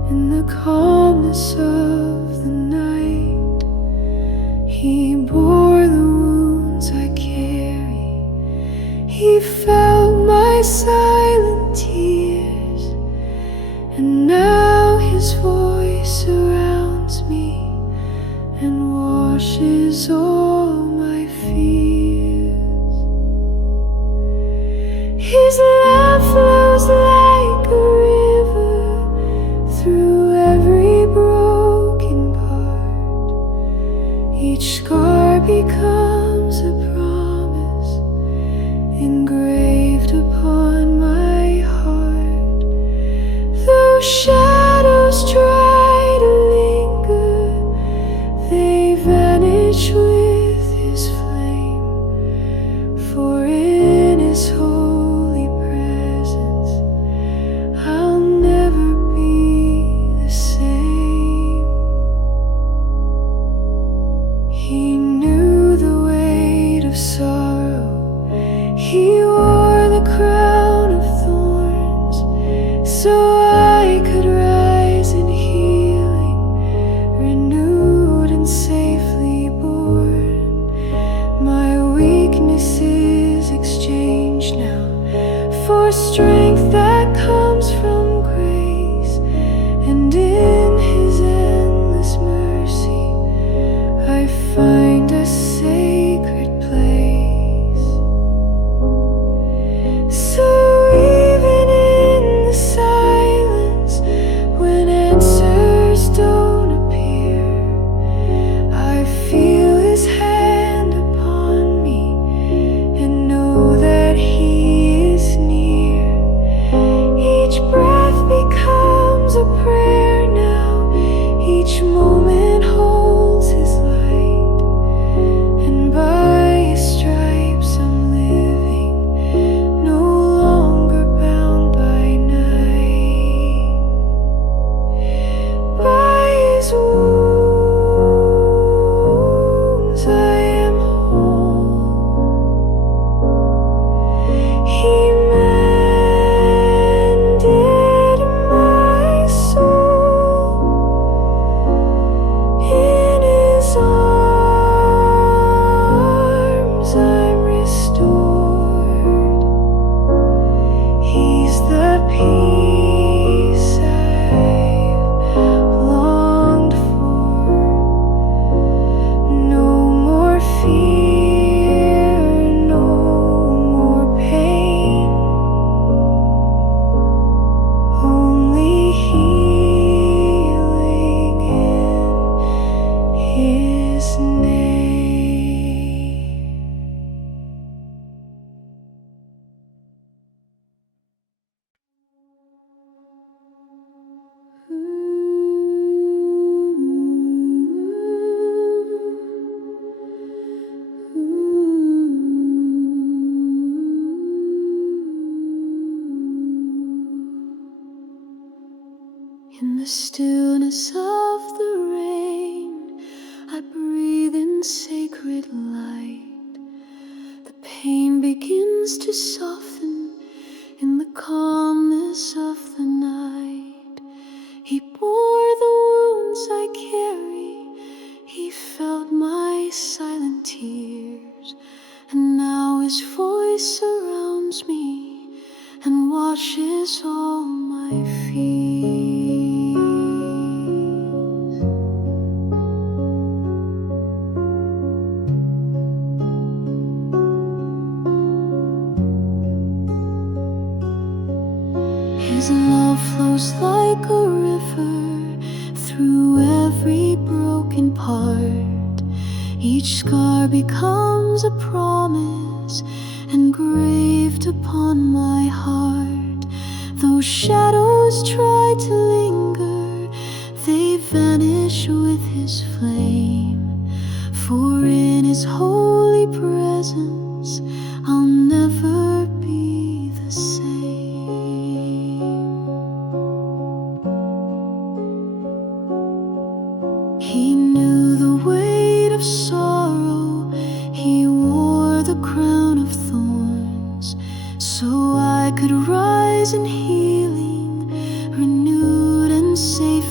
In the calmness of the night, He bore the wounds I carry. He felt my silent tears, and now His voice surrounds me and washes all my fears. His love flows like a river through every broken part. Each scar becomes a promise engraved upon my heart. Though shadows try to linger, they vanish with His flame. For in His holy presence, I'll never be the same. He knew the weight of sorrow. He wore the crown of thorns, so I could rise in healing, renewed and safely born. My weakness is exchanged now for strength that comes from grace, and in His endless mercy I find a sacred place. So even in the silence, when answers don't appear, I feel His hand upon me and know that He is near. Each breath becomes a prayer now, each moment holds His light, and by His stripes I'm living, no longer bound by night. By His wounds I am whole. He mended my soul. In His arms I'm restored. He's the peace I've longed for. No more fear, no more pain, only healing in His name. In the stillness of the rain, I breathe in sacred light. The pain begins to soften in the calmness of the night. He bore the wounds I carry. He felt my silent tears, and now His voice surrounds me and washes all my fears. His love flows like a river through every broken part. Each scar becomes a promise engraved upon my heart. Though shadows try to linger, they vanish with His flame. For in His holy presence, I'll never be the same. He knew the weight of sorrow. He wore the crown of thorns, so I could rise in healing, renewed and safe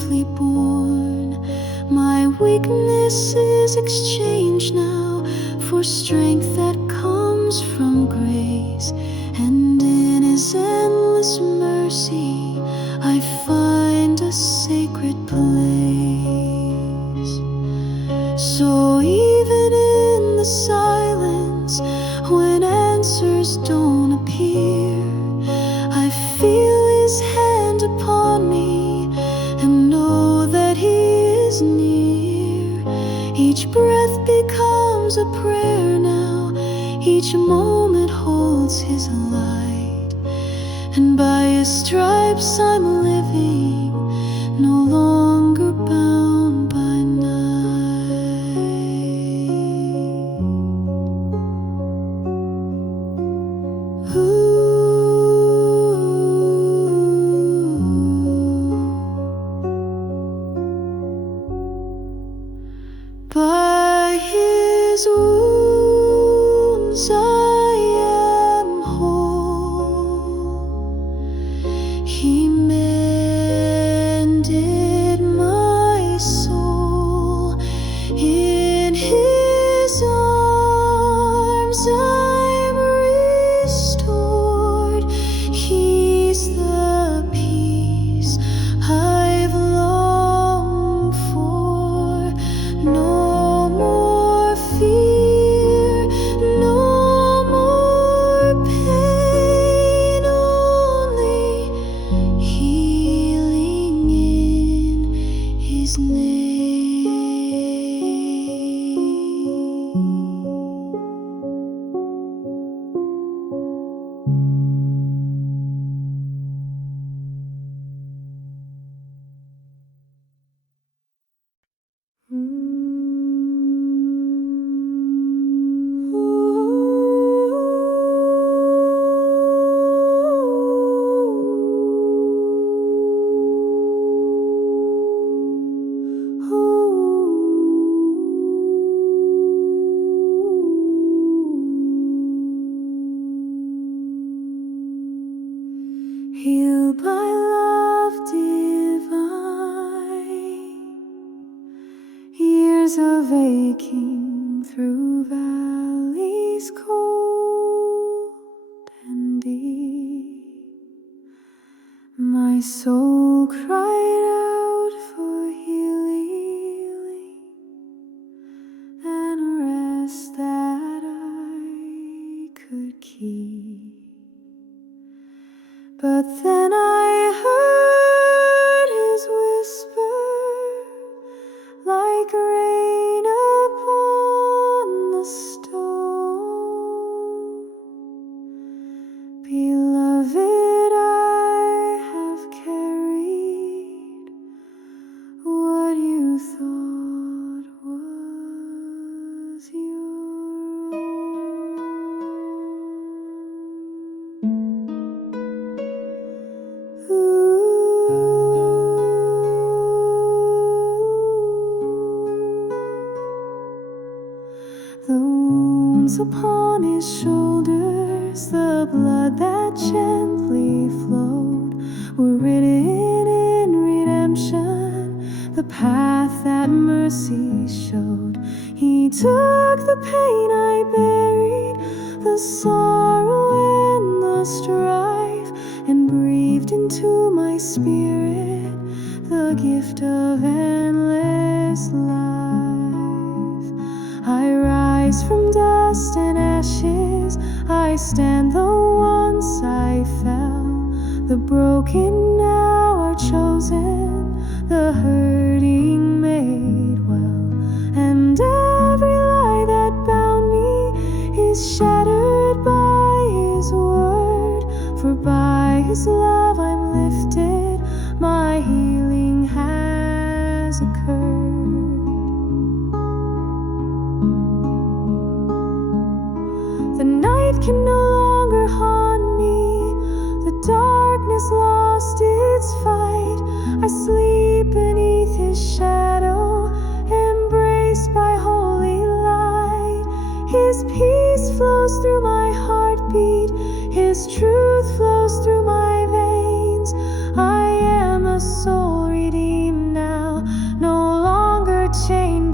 Weakness is exchanged now for strength that comes from grace, and in His endless mercy I find a sacred place. So even in the silence, when answers don't appear, I feel His hand upon me and know that He is near. Each breath becomes a prayer now, each moment holds His light, and by His stripes I'm living, no longer bound by night. By His wounds I am whole. He mended my soul. In His arms I'm restored. He's the peace I've longed for. No more fear, no more pain, only healing in His name. Healed by love divine, years of aching through valleys cold and deep, my soul cried out for healing and rest that I could keep. But then I heard His whisper, like rain upon the stone. Beloved, I have carried what you thought was your The wounds upon His shoulders, the blood that gently flowed, were written in redemption, the path that mercy showed. He took the pain I buried, the sorrow and the strife, and breathed into my spirit the gift of endless life. I rise from dust and ashes, I stand though once I fell. The broken now are chosen, the hurting made well, and every lie that bound me is shattered by His word. For by His love I'm lifted, my healing has occurred. The night can no longer haunt me, the darkness lost its fight. I sleep beneath His shadow, embraced by holy light. His peace flows through my heartbeat, His truth flows through my veins. I am a soul redeemed now, no longer chained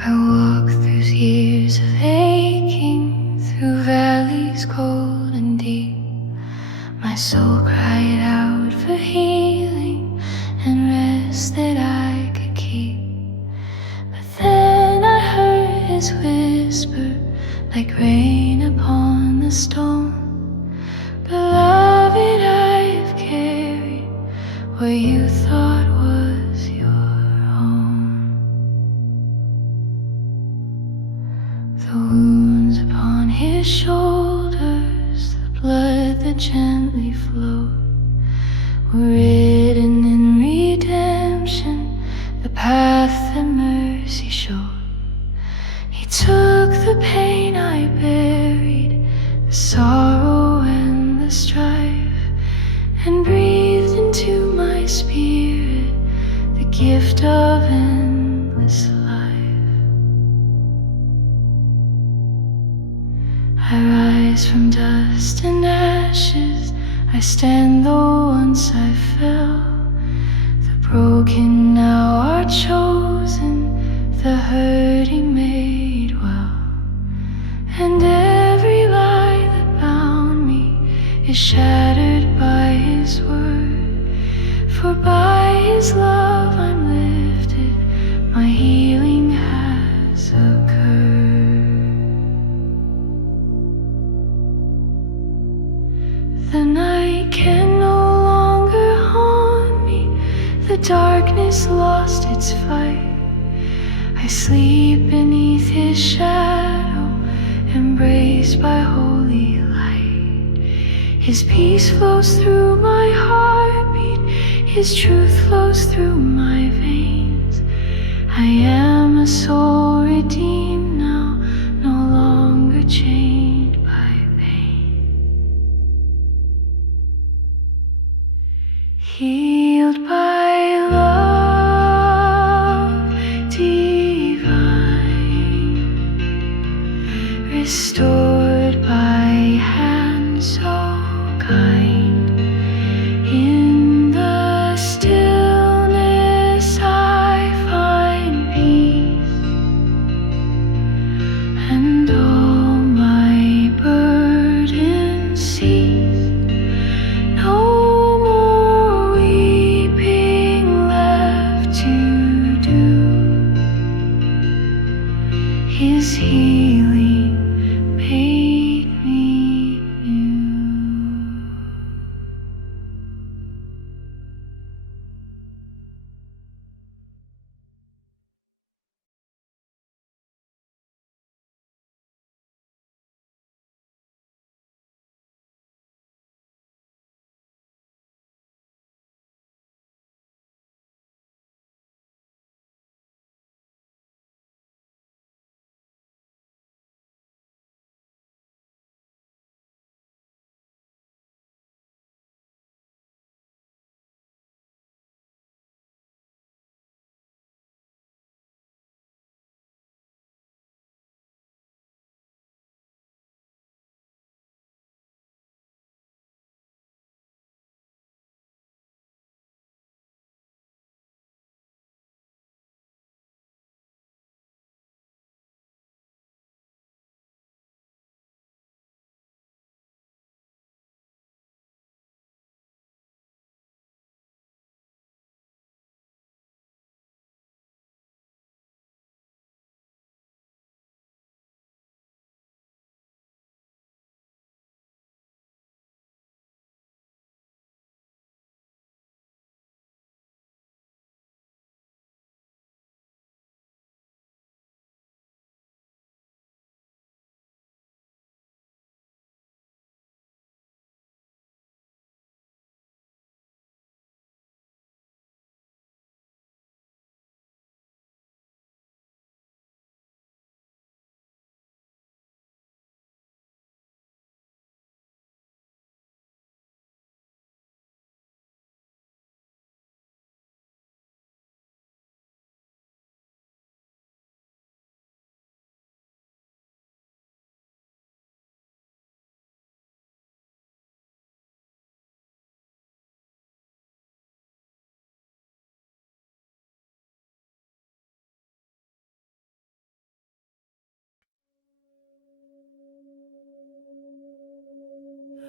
I walk through years of aching, through valleys cold and deep. My soul cried out for healing and rest that I could keep. But then I heard his whisper, like rain upon the stone. Beloved, I've carried what you thought was your own. The wounds upon his shoulders, the blood that gently flowed, were written in redemption, the path that mercy showed. He took the pain I buried, the sorrow and the strife, and breathed into my spirit the gift of endless life. I rise from dust and ashes, I stand though once I fell. The broken now are chosen, the hurting made well. And every lie that bound me is shattered by his word. For by his love I'm lifted, my healing has occurred. The night can no longer haunt me, the darkness lost its fight. I sleep beneath his shadow, embraced by holy light. His peace flows through my heartbeat, his truth flows through my veins. I am a soul redeemed now, no longer chained by pain. Healed by love divine, restored by hand so kind. In the stillness I find peace, and all my burdens cease. No more weeping left to do. His healing made me new.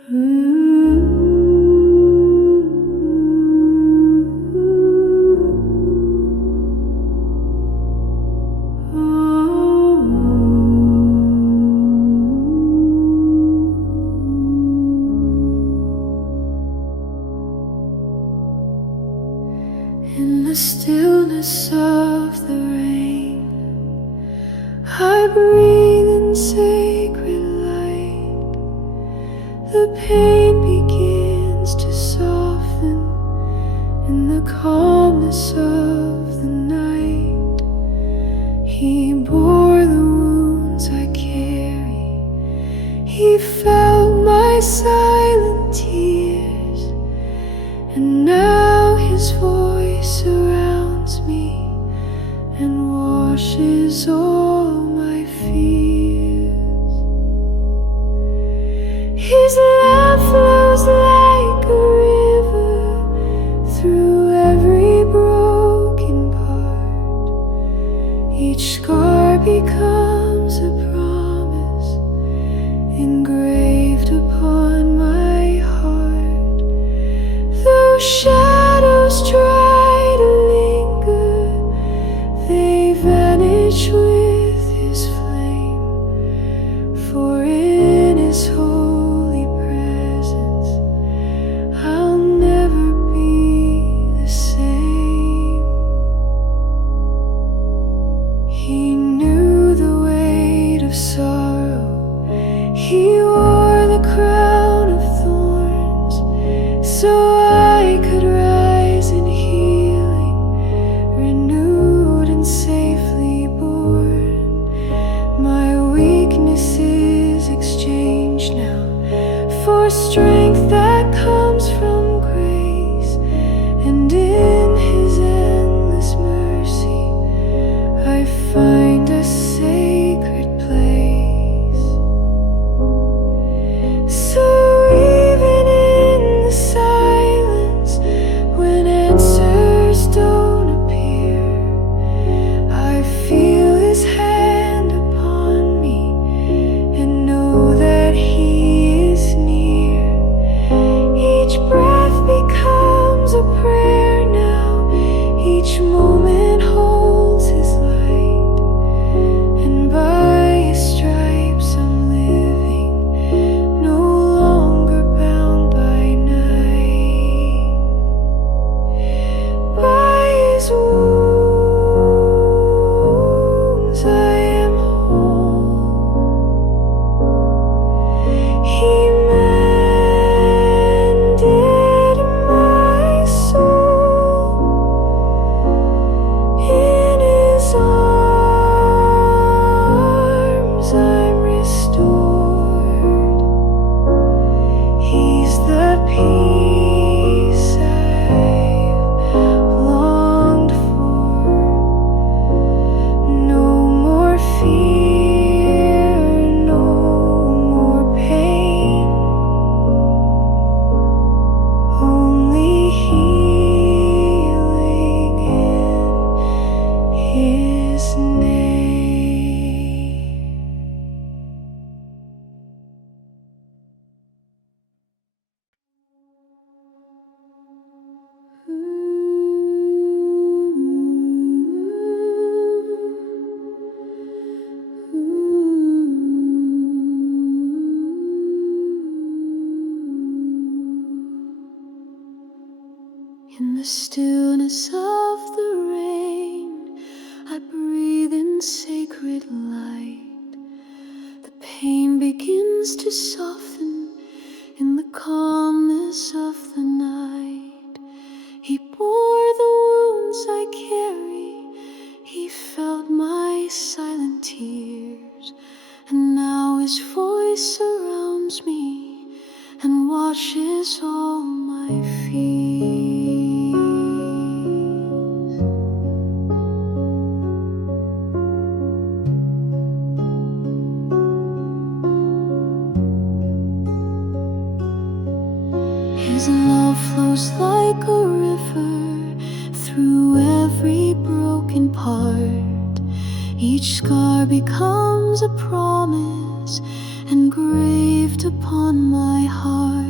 In the stillness of the rain, I breathe in sacred light. The pain begins to soften in the calmness of the night. He bore the wounds I carry. He felt my silent tears, and now his voice surrounds me and washes all my fears. His love flows like a river through every broken part. Each scar becomes a promise engraved upon my heart. Though shadows try to linger, they vanish with his flame. For in his holy presence, I'll never be the same. He knew the weight of sorrow. He wore the crown of thorns, so I could rise in healing, renewed and safely born. My weakness is exchanged now for strength that comes from grace, and in his endless mercy I find a sacred place. So even in the silence, when answers don't appear, I feel his hand upon me and know that he is near. Each breath becomes a prayer now. Each moment holds his light, and by his stripes I'm living, no longer bound by night. By his wounds I am whole. He mended my soul. In his arms I'm restored. He's the peace I've longed for. No more fear, no more pain, only healing in his name. In the stillness of the rain, I breathe in sacred light. The pain begins to soften in the calmness of the night. He bore the wounds I carry. He felt my silent tears, and now his voice surrounds me and washes all my fears. His love flows like a river through every broken part. Each scar becomes a promise engraved upon my heart.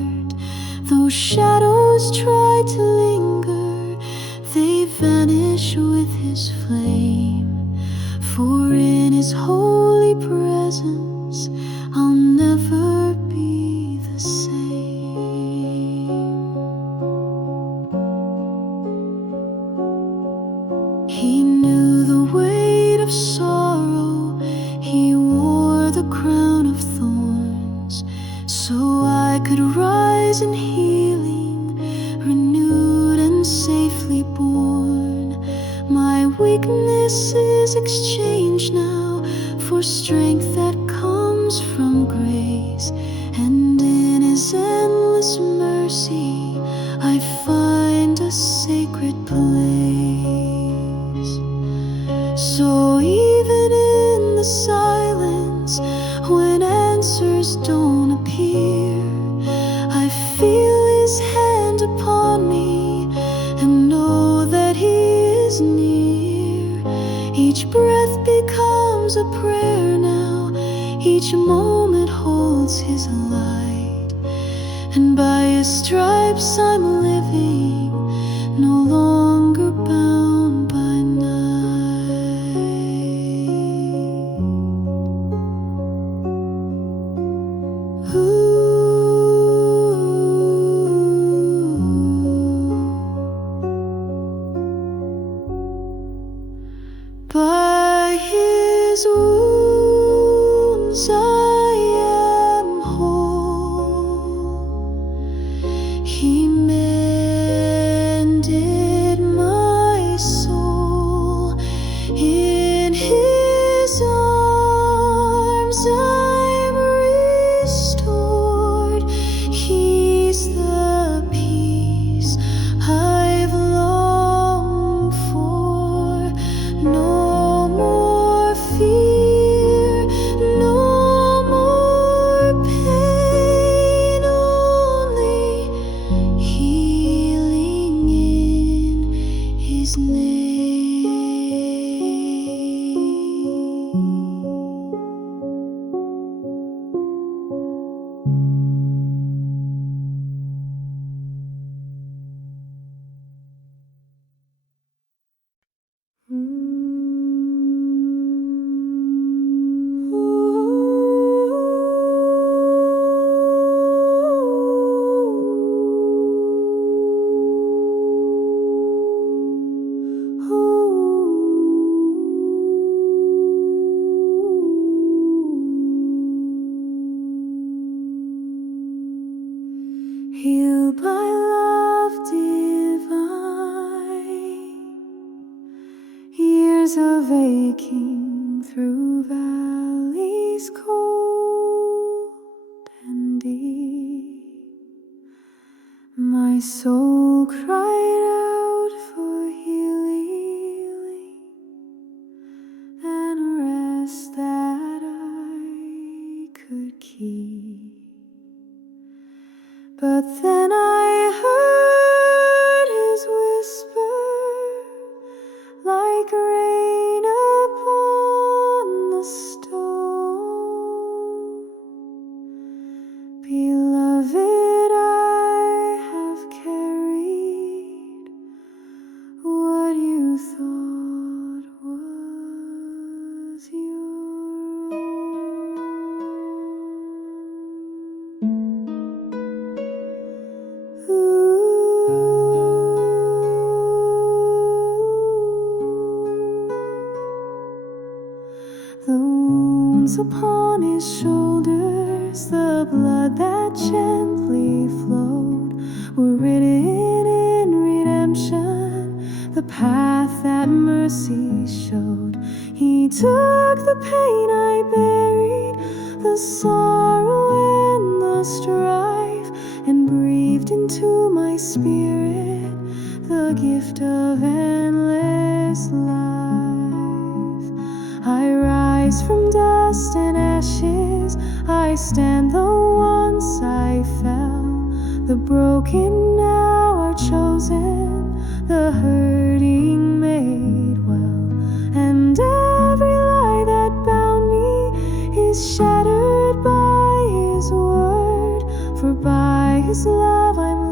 Though shadows try to linger, they vanish with his flame. For in his holy presence, I'll never be the same. He knew the weight of sorrow, he wore the crown of thorns, so I could rise in healing, renewed and safely born. My weakness is exchanged now for strength that comes from grace, and in his endless mercy I find a sacred place. So even in the silence, when answers don't appear, I feel his hand upon me and know that he is near. Each breath becomes a prayer now, each moment holds his light, and by his stripes I'm living, no longer bound by night. By his wounds I am whole. He mended my soul. In his arms I'm restored. He's the peace I've longed for. No more fear, no more pain, only healing in his name. Healed by love divine, years of aching through valleys cold and deep, my soul cried out for healing and rest that I could keep. But then I heard his whisper, like rain upon the stone. Beloved, I have carried what you thought was your The wounds upon his shoulders, the blood that gently flowed, were written in redemption, the path that mercy showed. He took the pain I buried, the sorrow and the strife, and breathed into my spirit the gift of endless life. I rise from dust and ashes, I stand though once I fell. The broken now are chosen, the hurting made well, and every lie that bound me is shattered by his word, for by his love I'm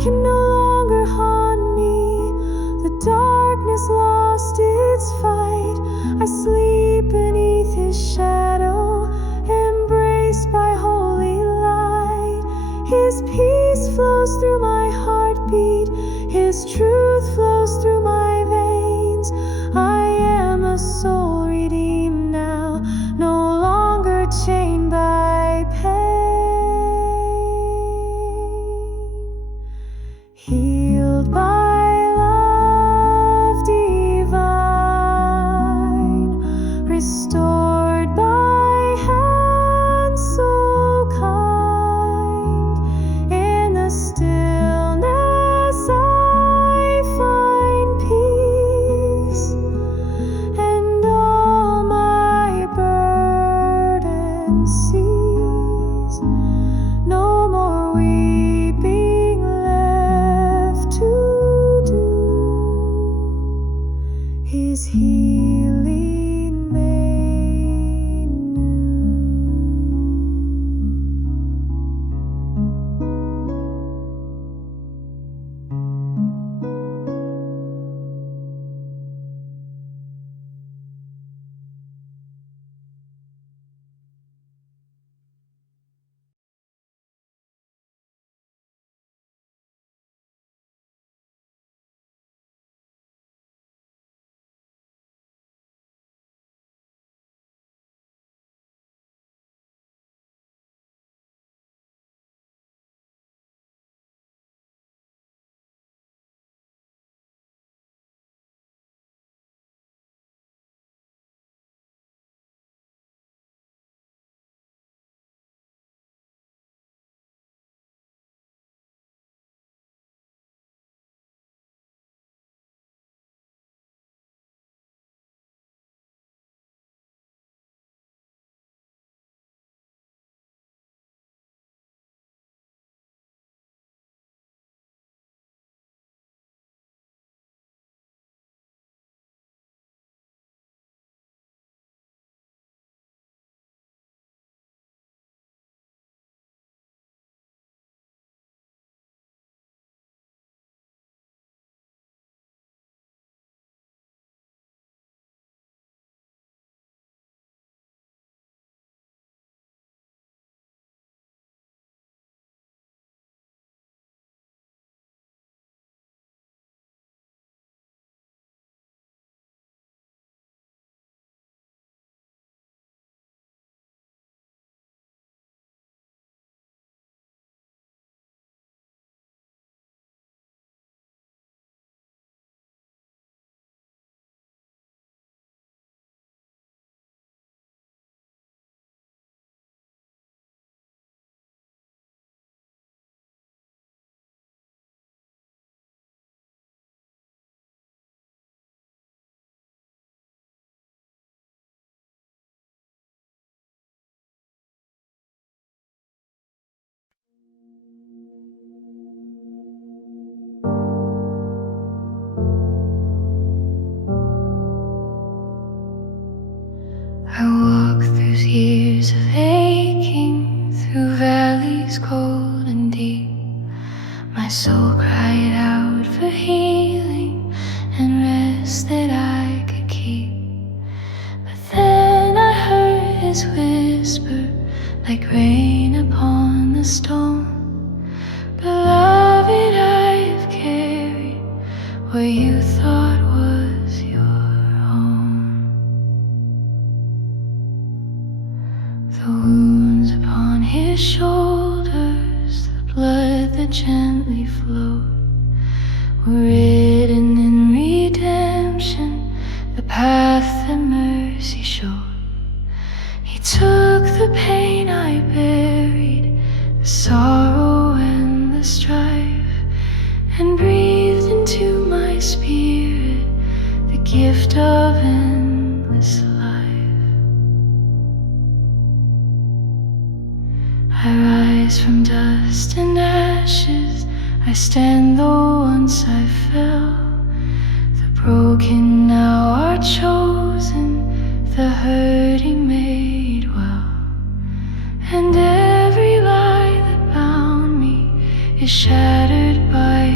can no longer haunt me. The darkness lost its fight. I sleep beneath his shadow, embraced by holy light. His peace flows through my heartbeat. His truth flows through my veins. I am a soul redeemed now, no longer chained by pain. Healed by love divine, restored by hands so kind. In the stillness I find peace, and all my burdens cease. No more weeping left to do. His healing made new. I walk through years of aching, through valleys cold and deep. My soul cried out for healing and rest that I could keep. But then I heard his whisper, like rain upon the stone. Beloved, I've carried what you thought was your own. The wounds upon his shoulders, the blood that gently flowed, were written in redemption, the path that mercy showed. He took the pain I buried, the sorrow and the strife, and breathed into my spirit the gift of endless life. I rise from dust and ashes, I stand though once I fell. The broken now are chosen, the hurting made well. And every lie that bound me is shattered by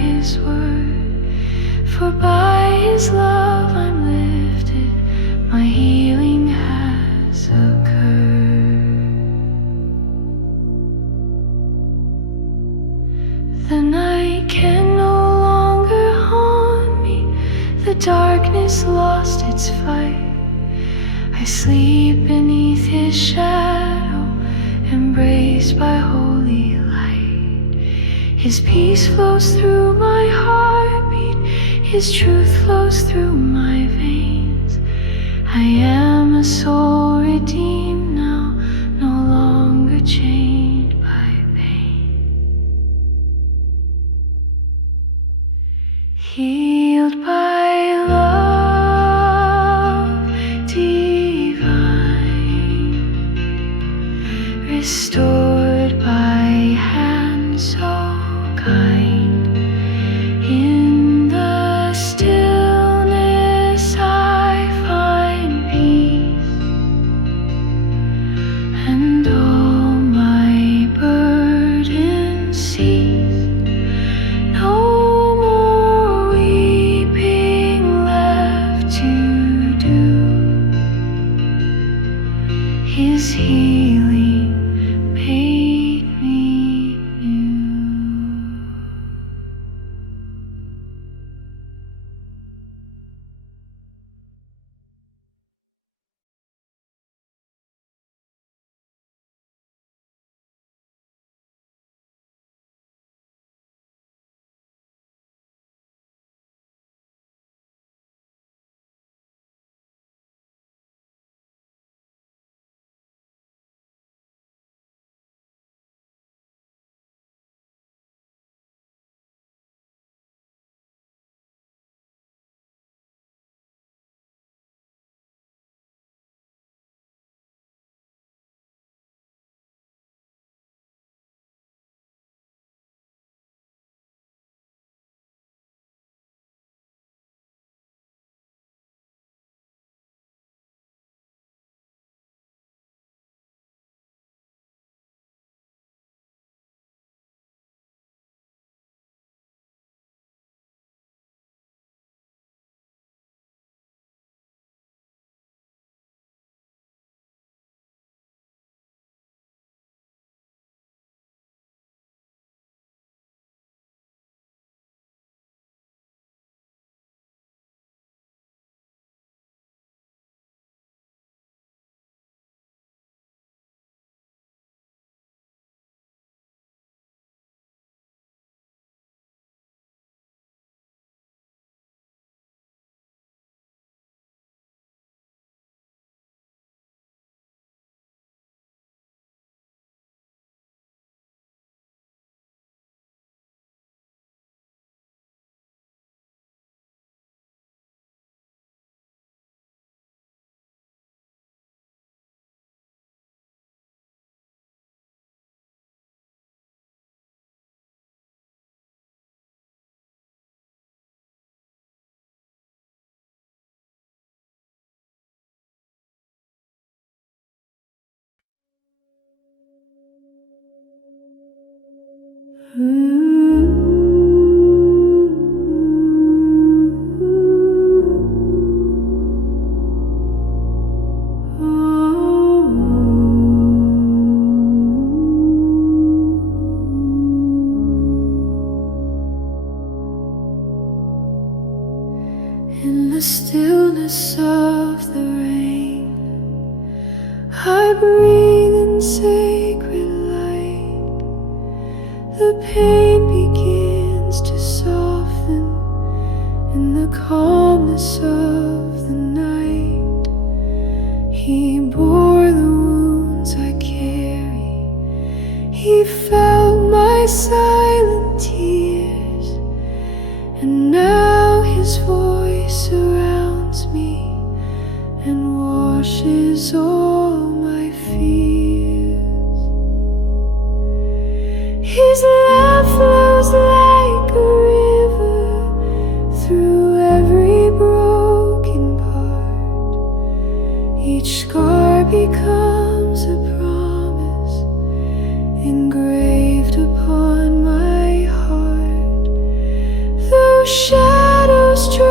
For by His love I'm lifted, my healing has occurred. The night can no longer haunt me, the darkness lost its fight. I sleep beneath His shadow, embraced by holy light. His peace flows through my heartbeat, His truth flows through my veins. I am a soul redeemed now, no longer chained by pain. Healed by love divine, restored by hand so kind. In the stillness I find peace, and all my burdens cease. No more weeping left to do. His healing made me new. In the stillness of the rain, I breathe in sacred light. The pain begins to soften in the calmness of the night. He bore the wounds I carry, He felt my silent tears, and now His voice surrounds me and washes all my fears. His love flows like a river through every broken part. Each scar becomes a promise engraved upon my heart. Though shadows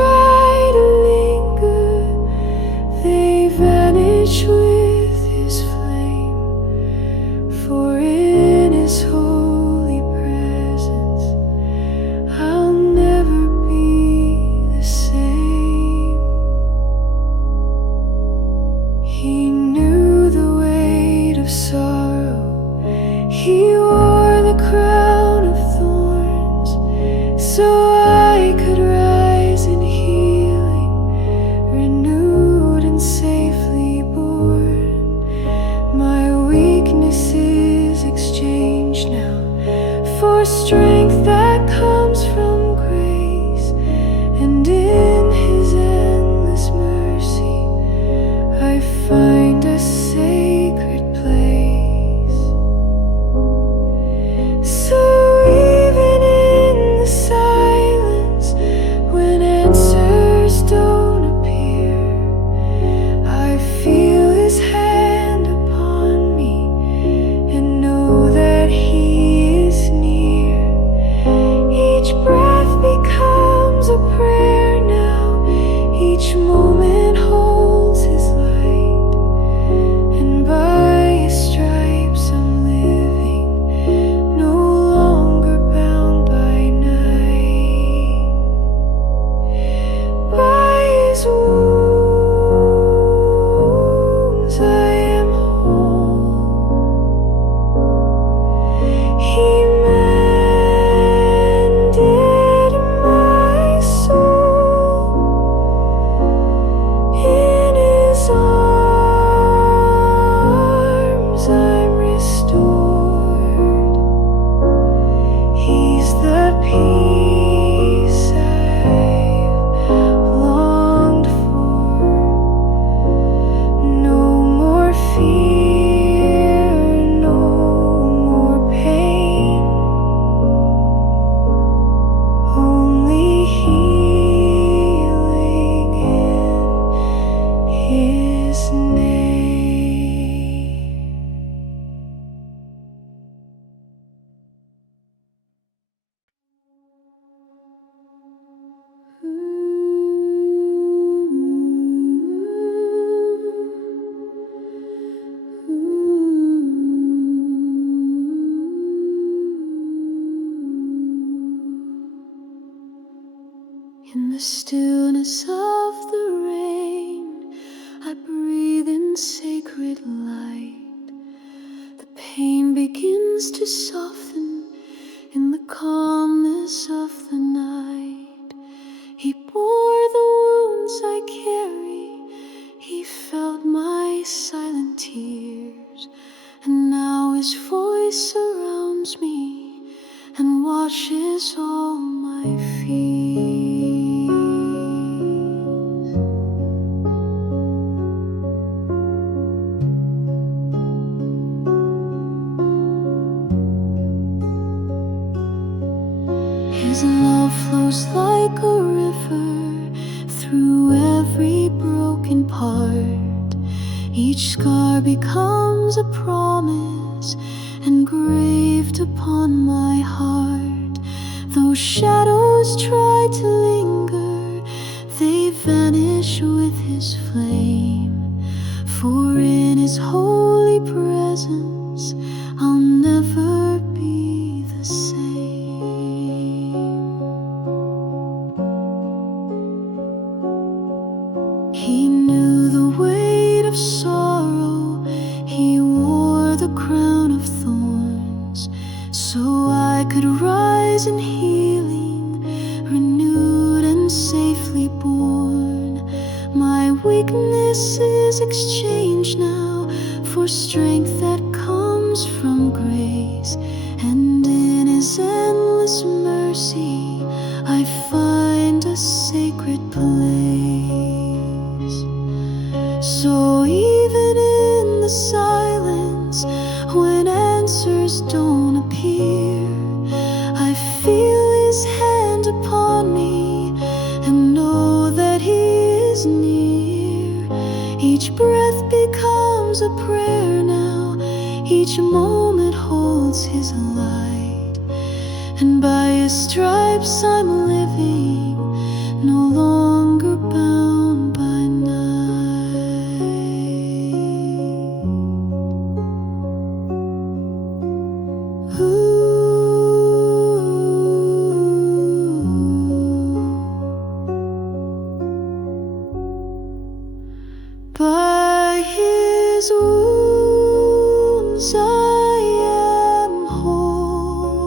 the crown of thorns, so I could rise in healing, renewed and safely born. My weakness is exchanged now for strength that comes from grace, and in His endless mercy I find a sacred place. So even in the silence, when answers don't appear, I feel His hand upon me and know that He is near. Each breath becomes a prayer now, each moment holds His light, and by His stripes I'm living, no longer bound by night. By His wounds I am whole. He mended my soul. In His arms I'm restored. He's the peace I've longed for. No more fear, no more pain, only healing in His name. In the stillness of the rain, I breathe in sacred light. The pain begins to soften in the calmness of the night. He bore the wounds I carry, He felt my silent tears, and now His voice surrounds me and washes all my fears. His love flows like a river through every broken part. Each scar becomes a promise engraved upon my heart. Though shadows try to linger, they vanish with His flame. For in His holy presence I'll never be the same. He knew the weight of sorrow, He wore the crown of thorns, so I could rise in healing, renewed and safely born. My weakness is exchanged now for strength that comes from grace, and in His endless mercy I find a sacred place. So even in the silence, when answers don't appear, I feel His hand upon me and know that He is near. Each breath becomes a prayer now, each moment holds His light, and by His stripes I'm living, no longer bound by night. By His wounds I am whole.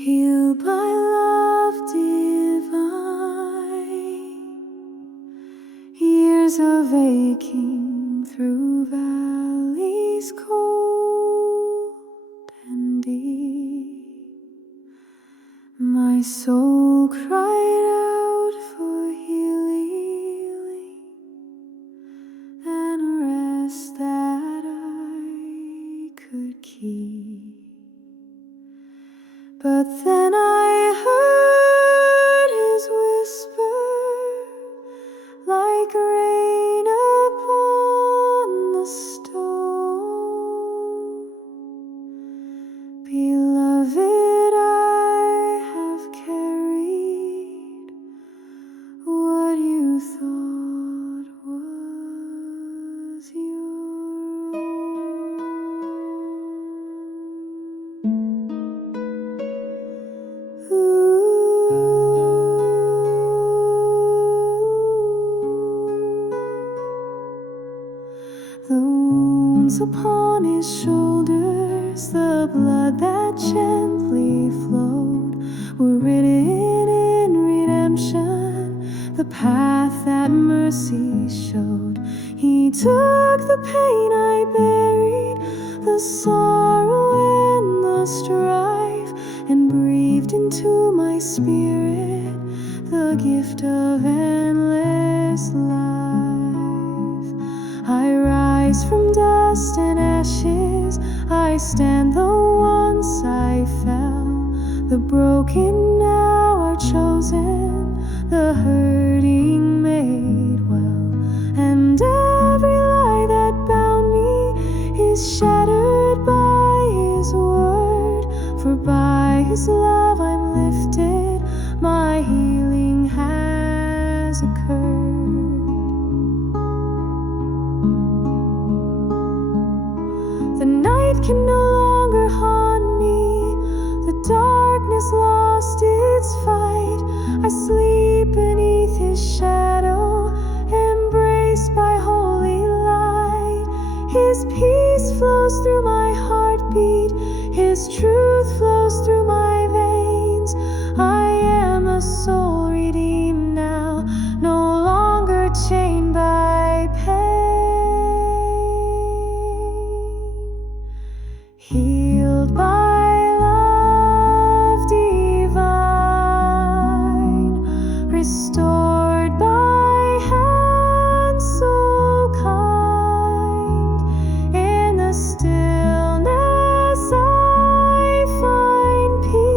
healed by love divine. Years of aching through valleys cold and deep, my soul cried out for healing and rest that I could keep. But then I heard his whisper, like rain upon the stone. Beloved, I have carried what you thought was your own. The wounds upon his shoulders, the blood that gently flowed, were written in redemption, the path that mercy showed. He took the pain I buried, the sorrow and the strife, and breathed into my spirit the gift of endless life. I rise from dust and ashes, I stand though once I fell. The broken now are chosen, the hurting made well, and every lie that bound me is shattered by his word. For by his love I'm lifted, my healing has occurred. The night can no longer haunt me, the darkness lost its fight. I sleep beneath his shadow, embraced by holy light. His peace flows through my heartbeat, his truth flows through my veins. I am a soul redeemed now, no longer chained by pain. Healed by love divine, restored by hands so kind. In the stillness I find peace.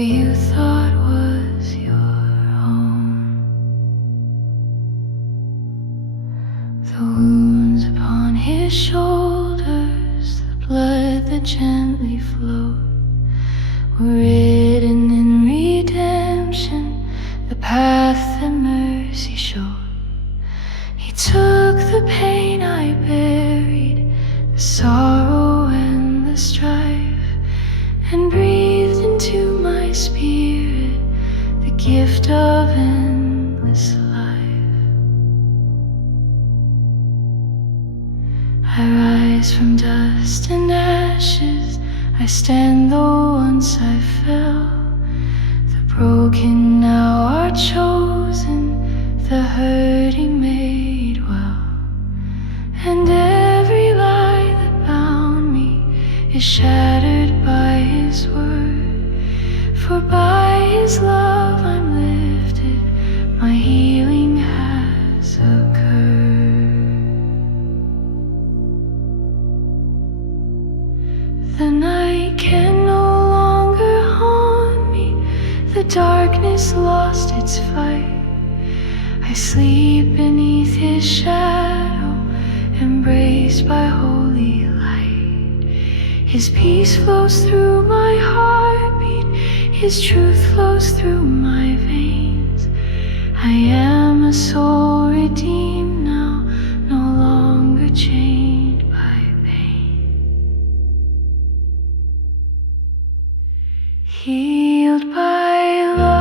you thought was your home. The wounds upon his shoulders, the blood that gently flowed, were written in redemption, the path that mercy showed. He took the pain I buried, the sorrow and the strife, and breathed into my spirit the gift of endless life. I rise from dust and ashes, I stand though once I fell. The broken now are chosen, the hurting made well. And every lie that bound me is shattered by His word. For by His love I'm lifted, my healing has occurred. The night can no longer haunt me, the darkness lost its fight. I sleep beneath His shadow, embraced by holy light. His peace flows through my heartbeat, His truth flows through my veins. I am a soul redeemed now, no longer chained by pain. Healed by love.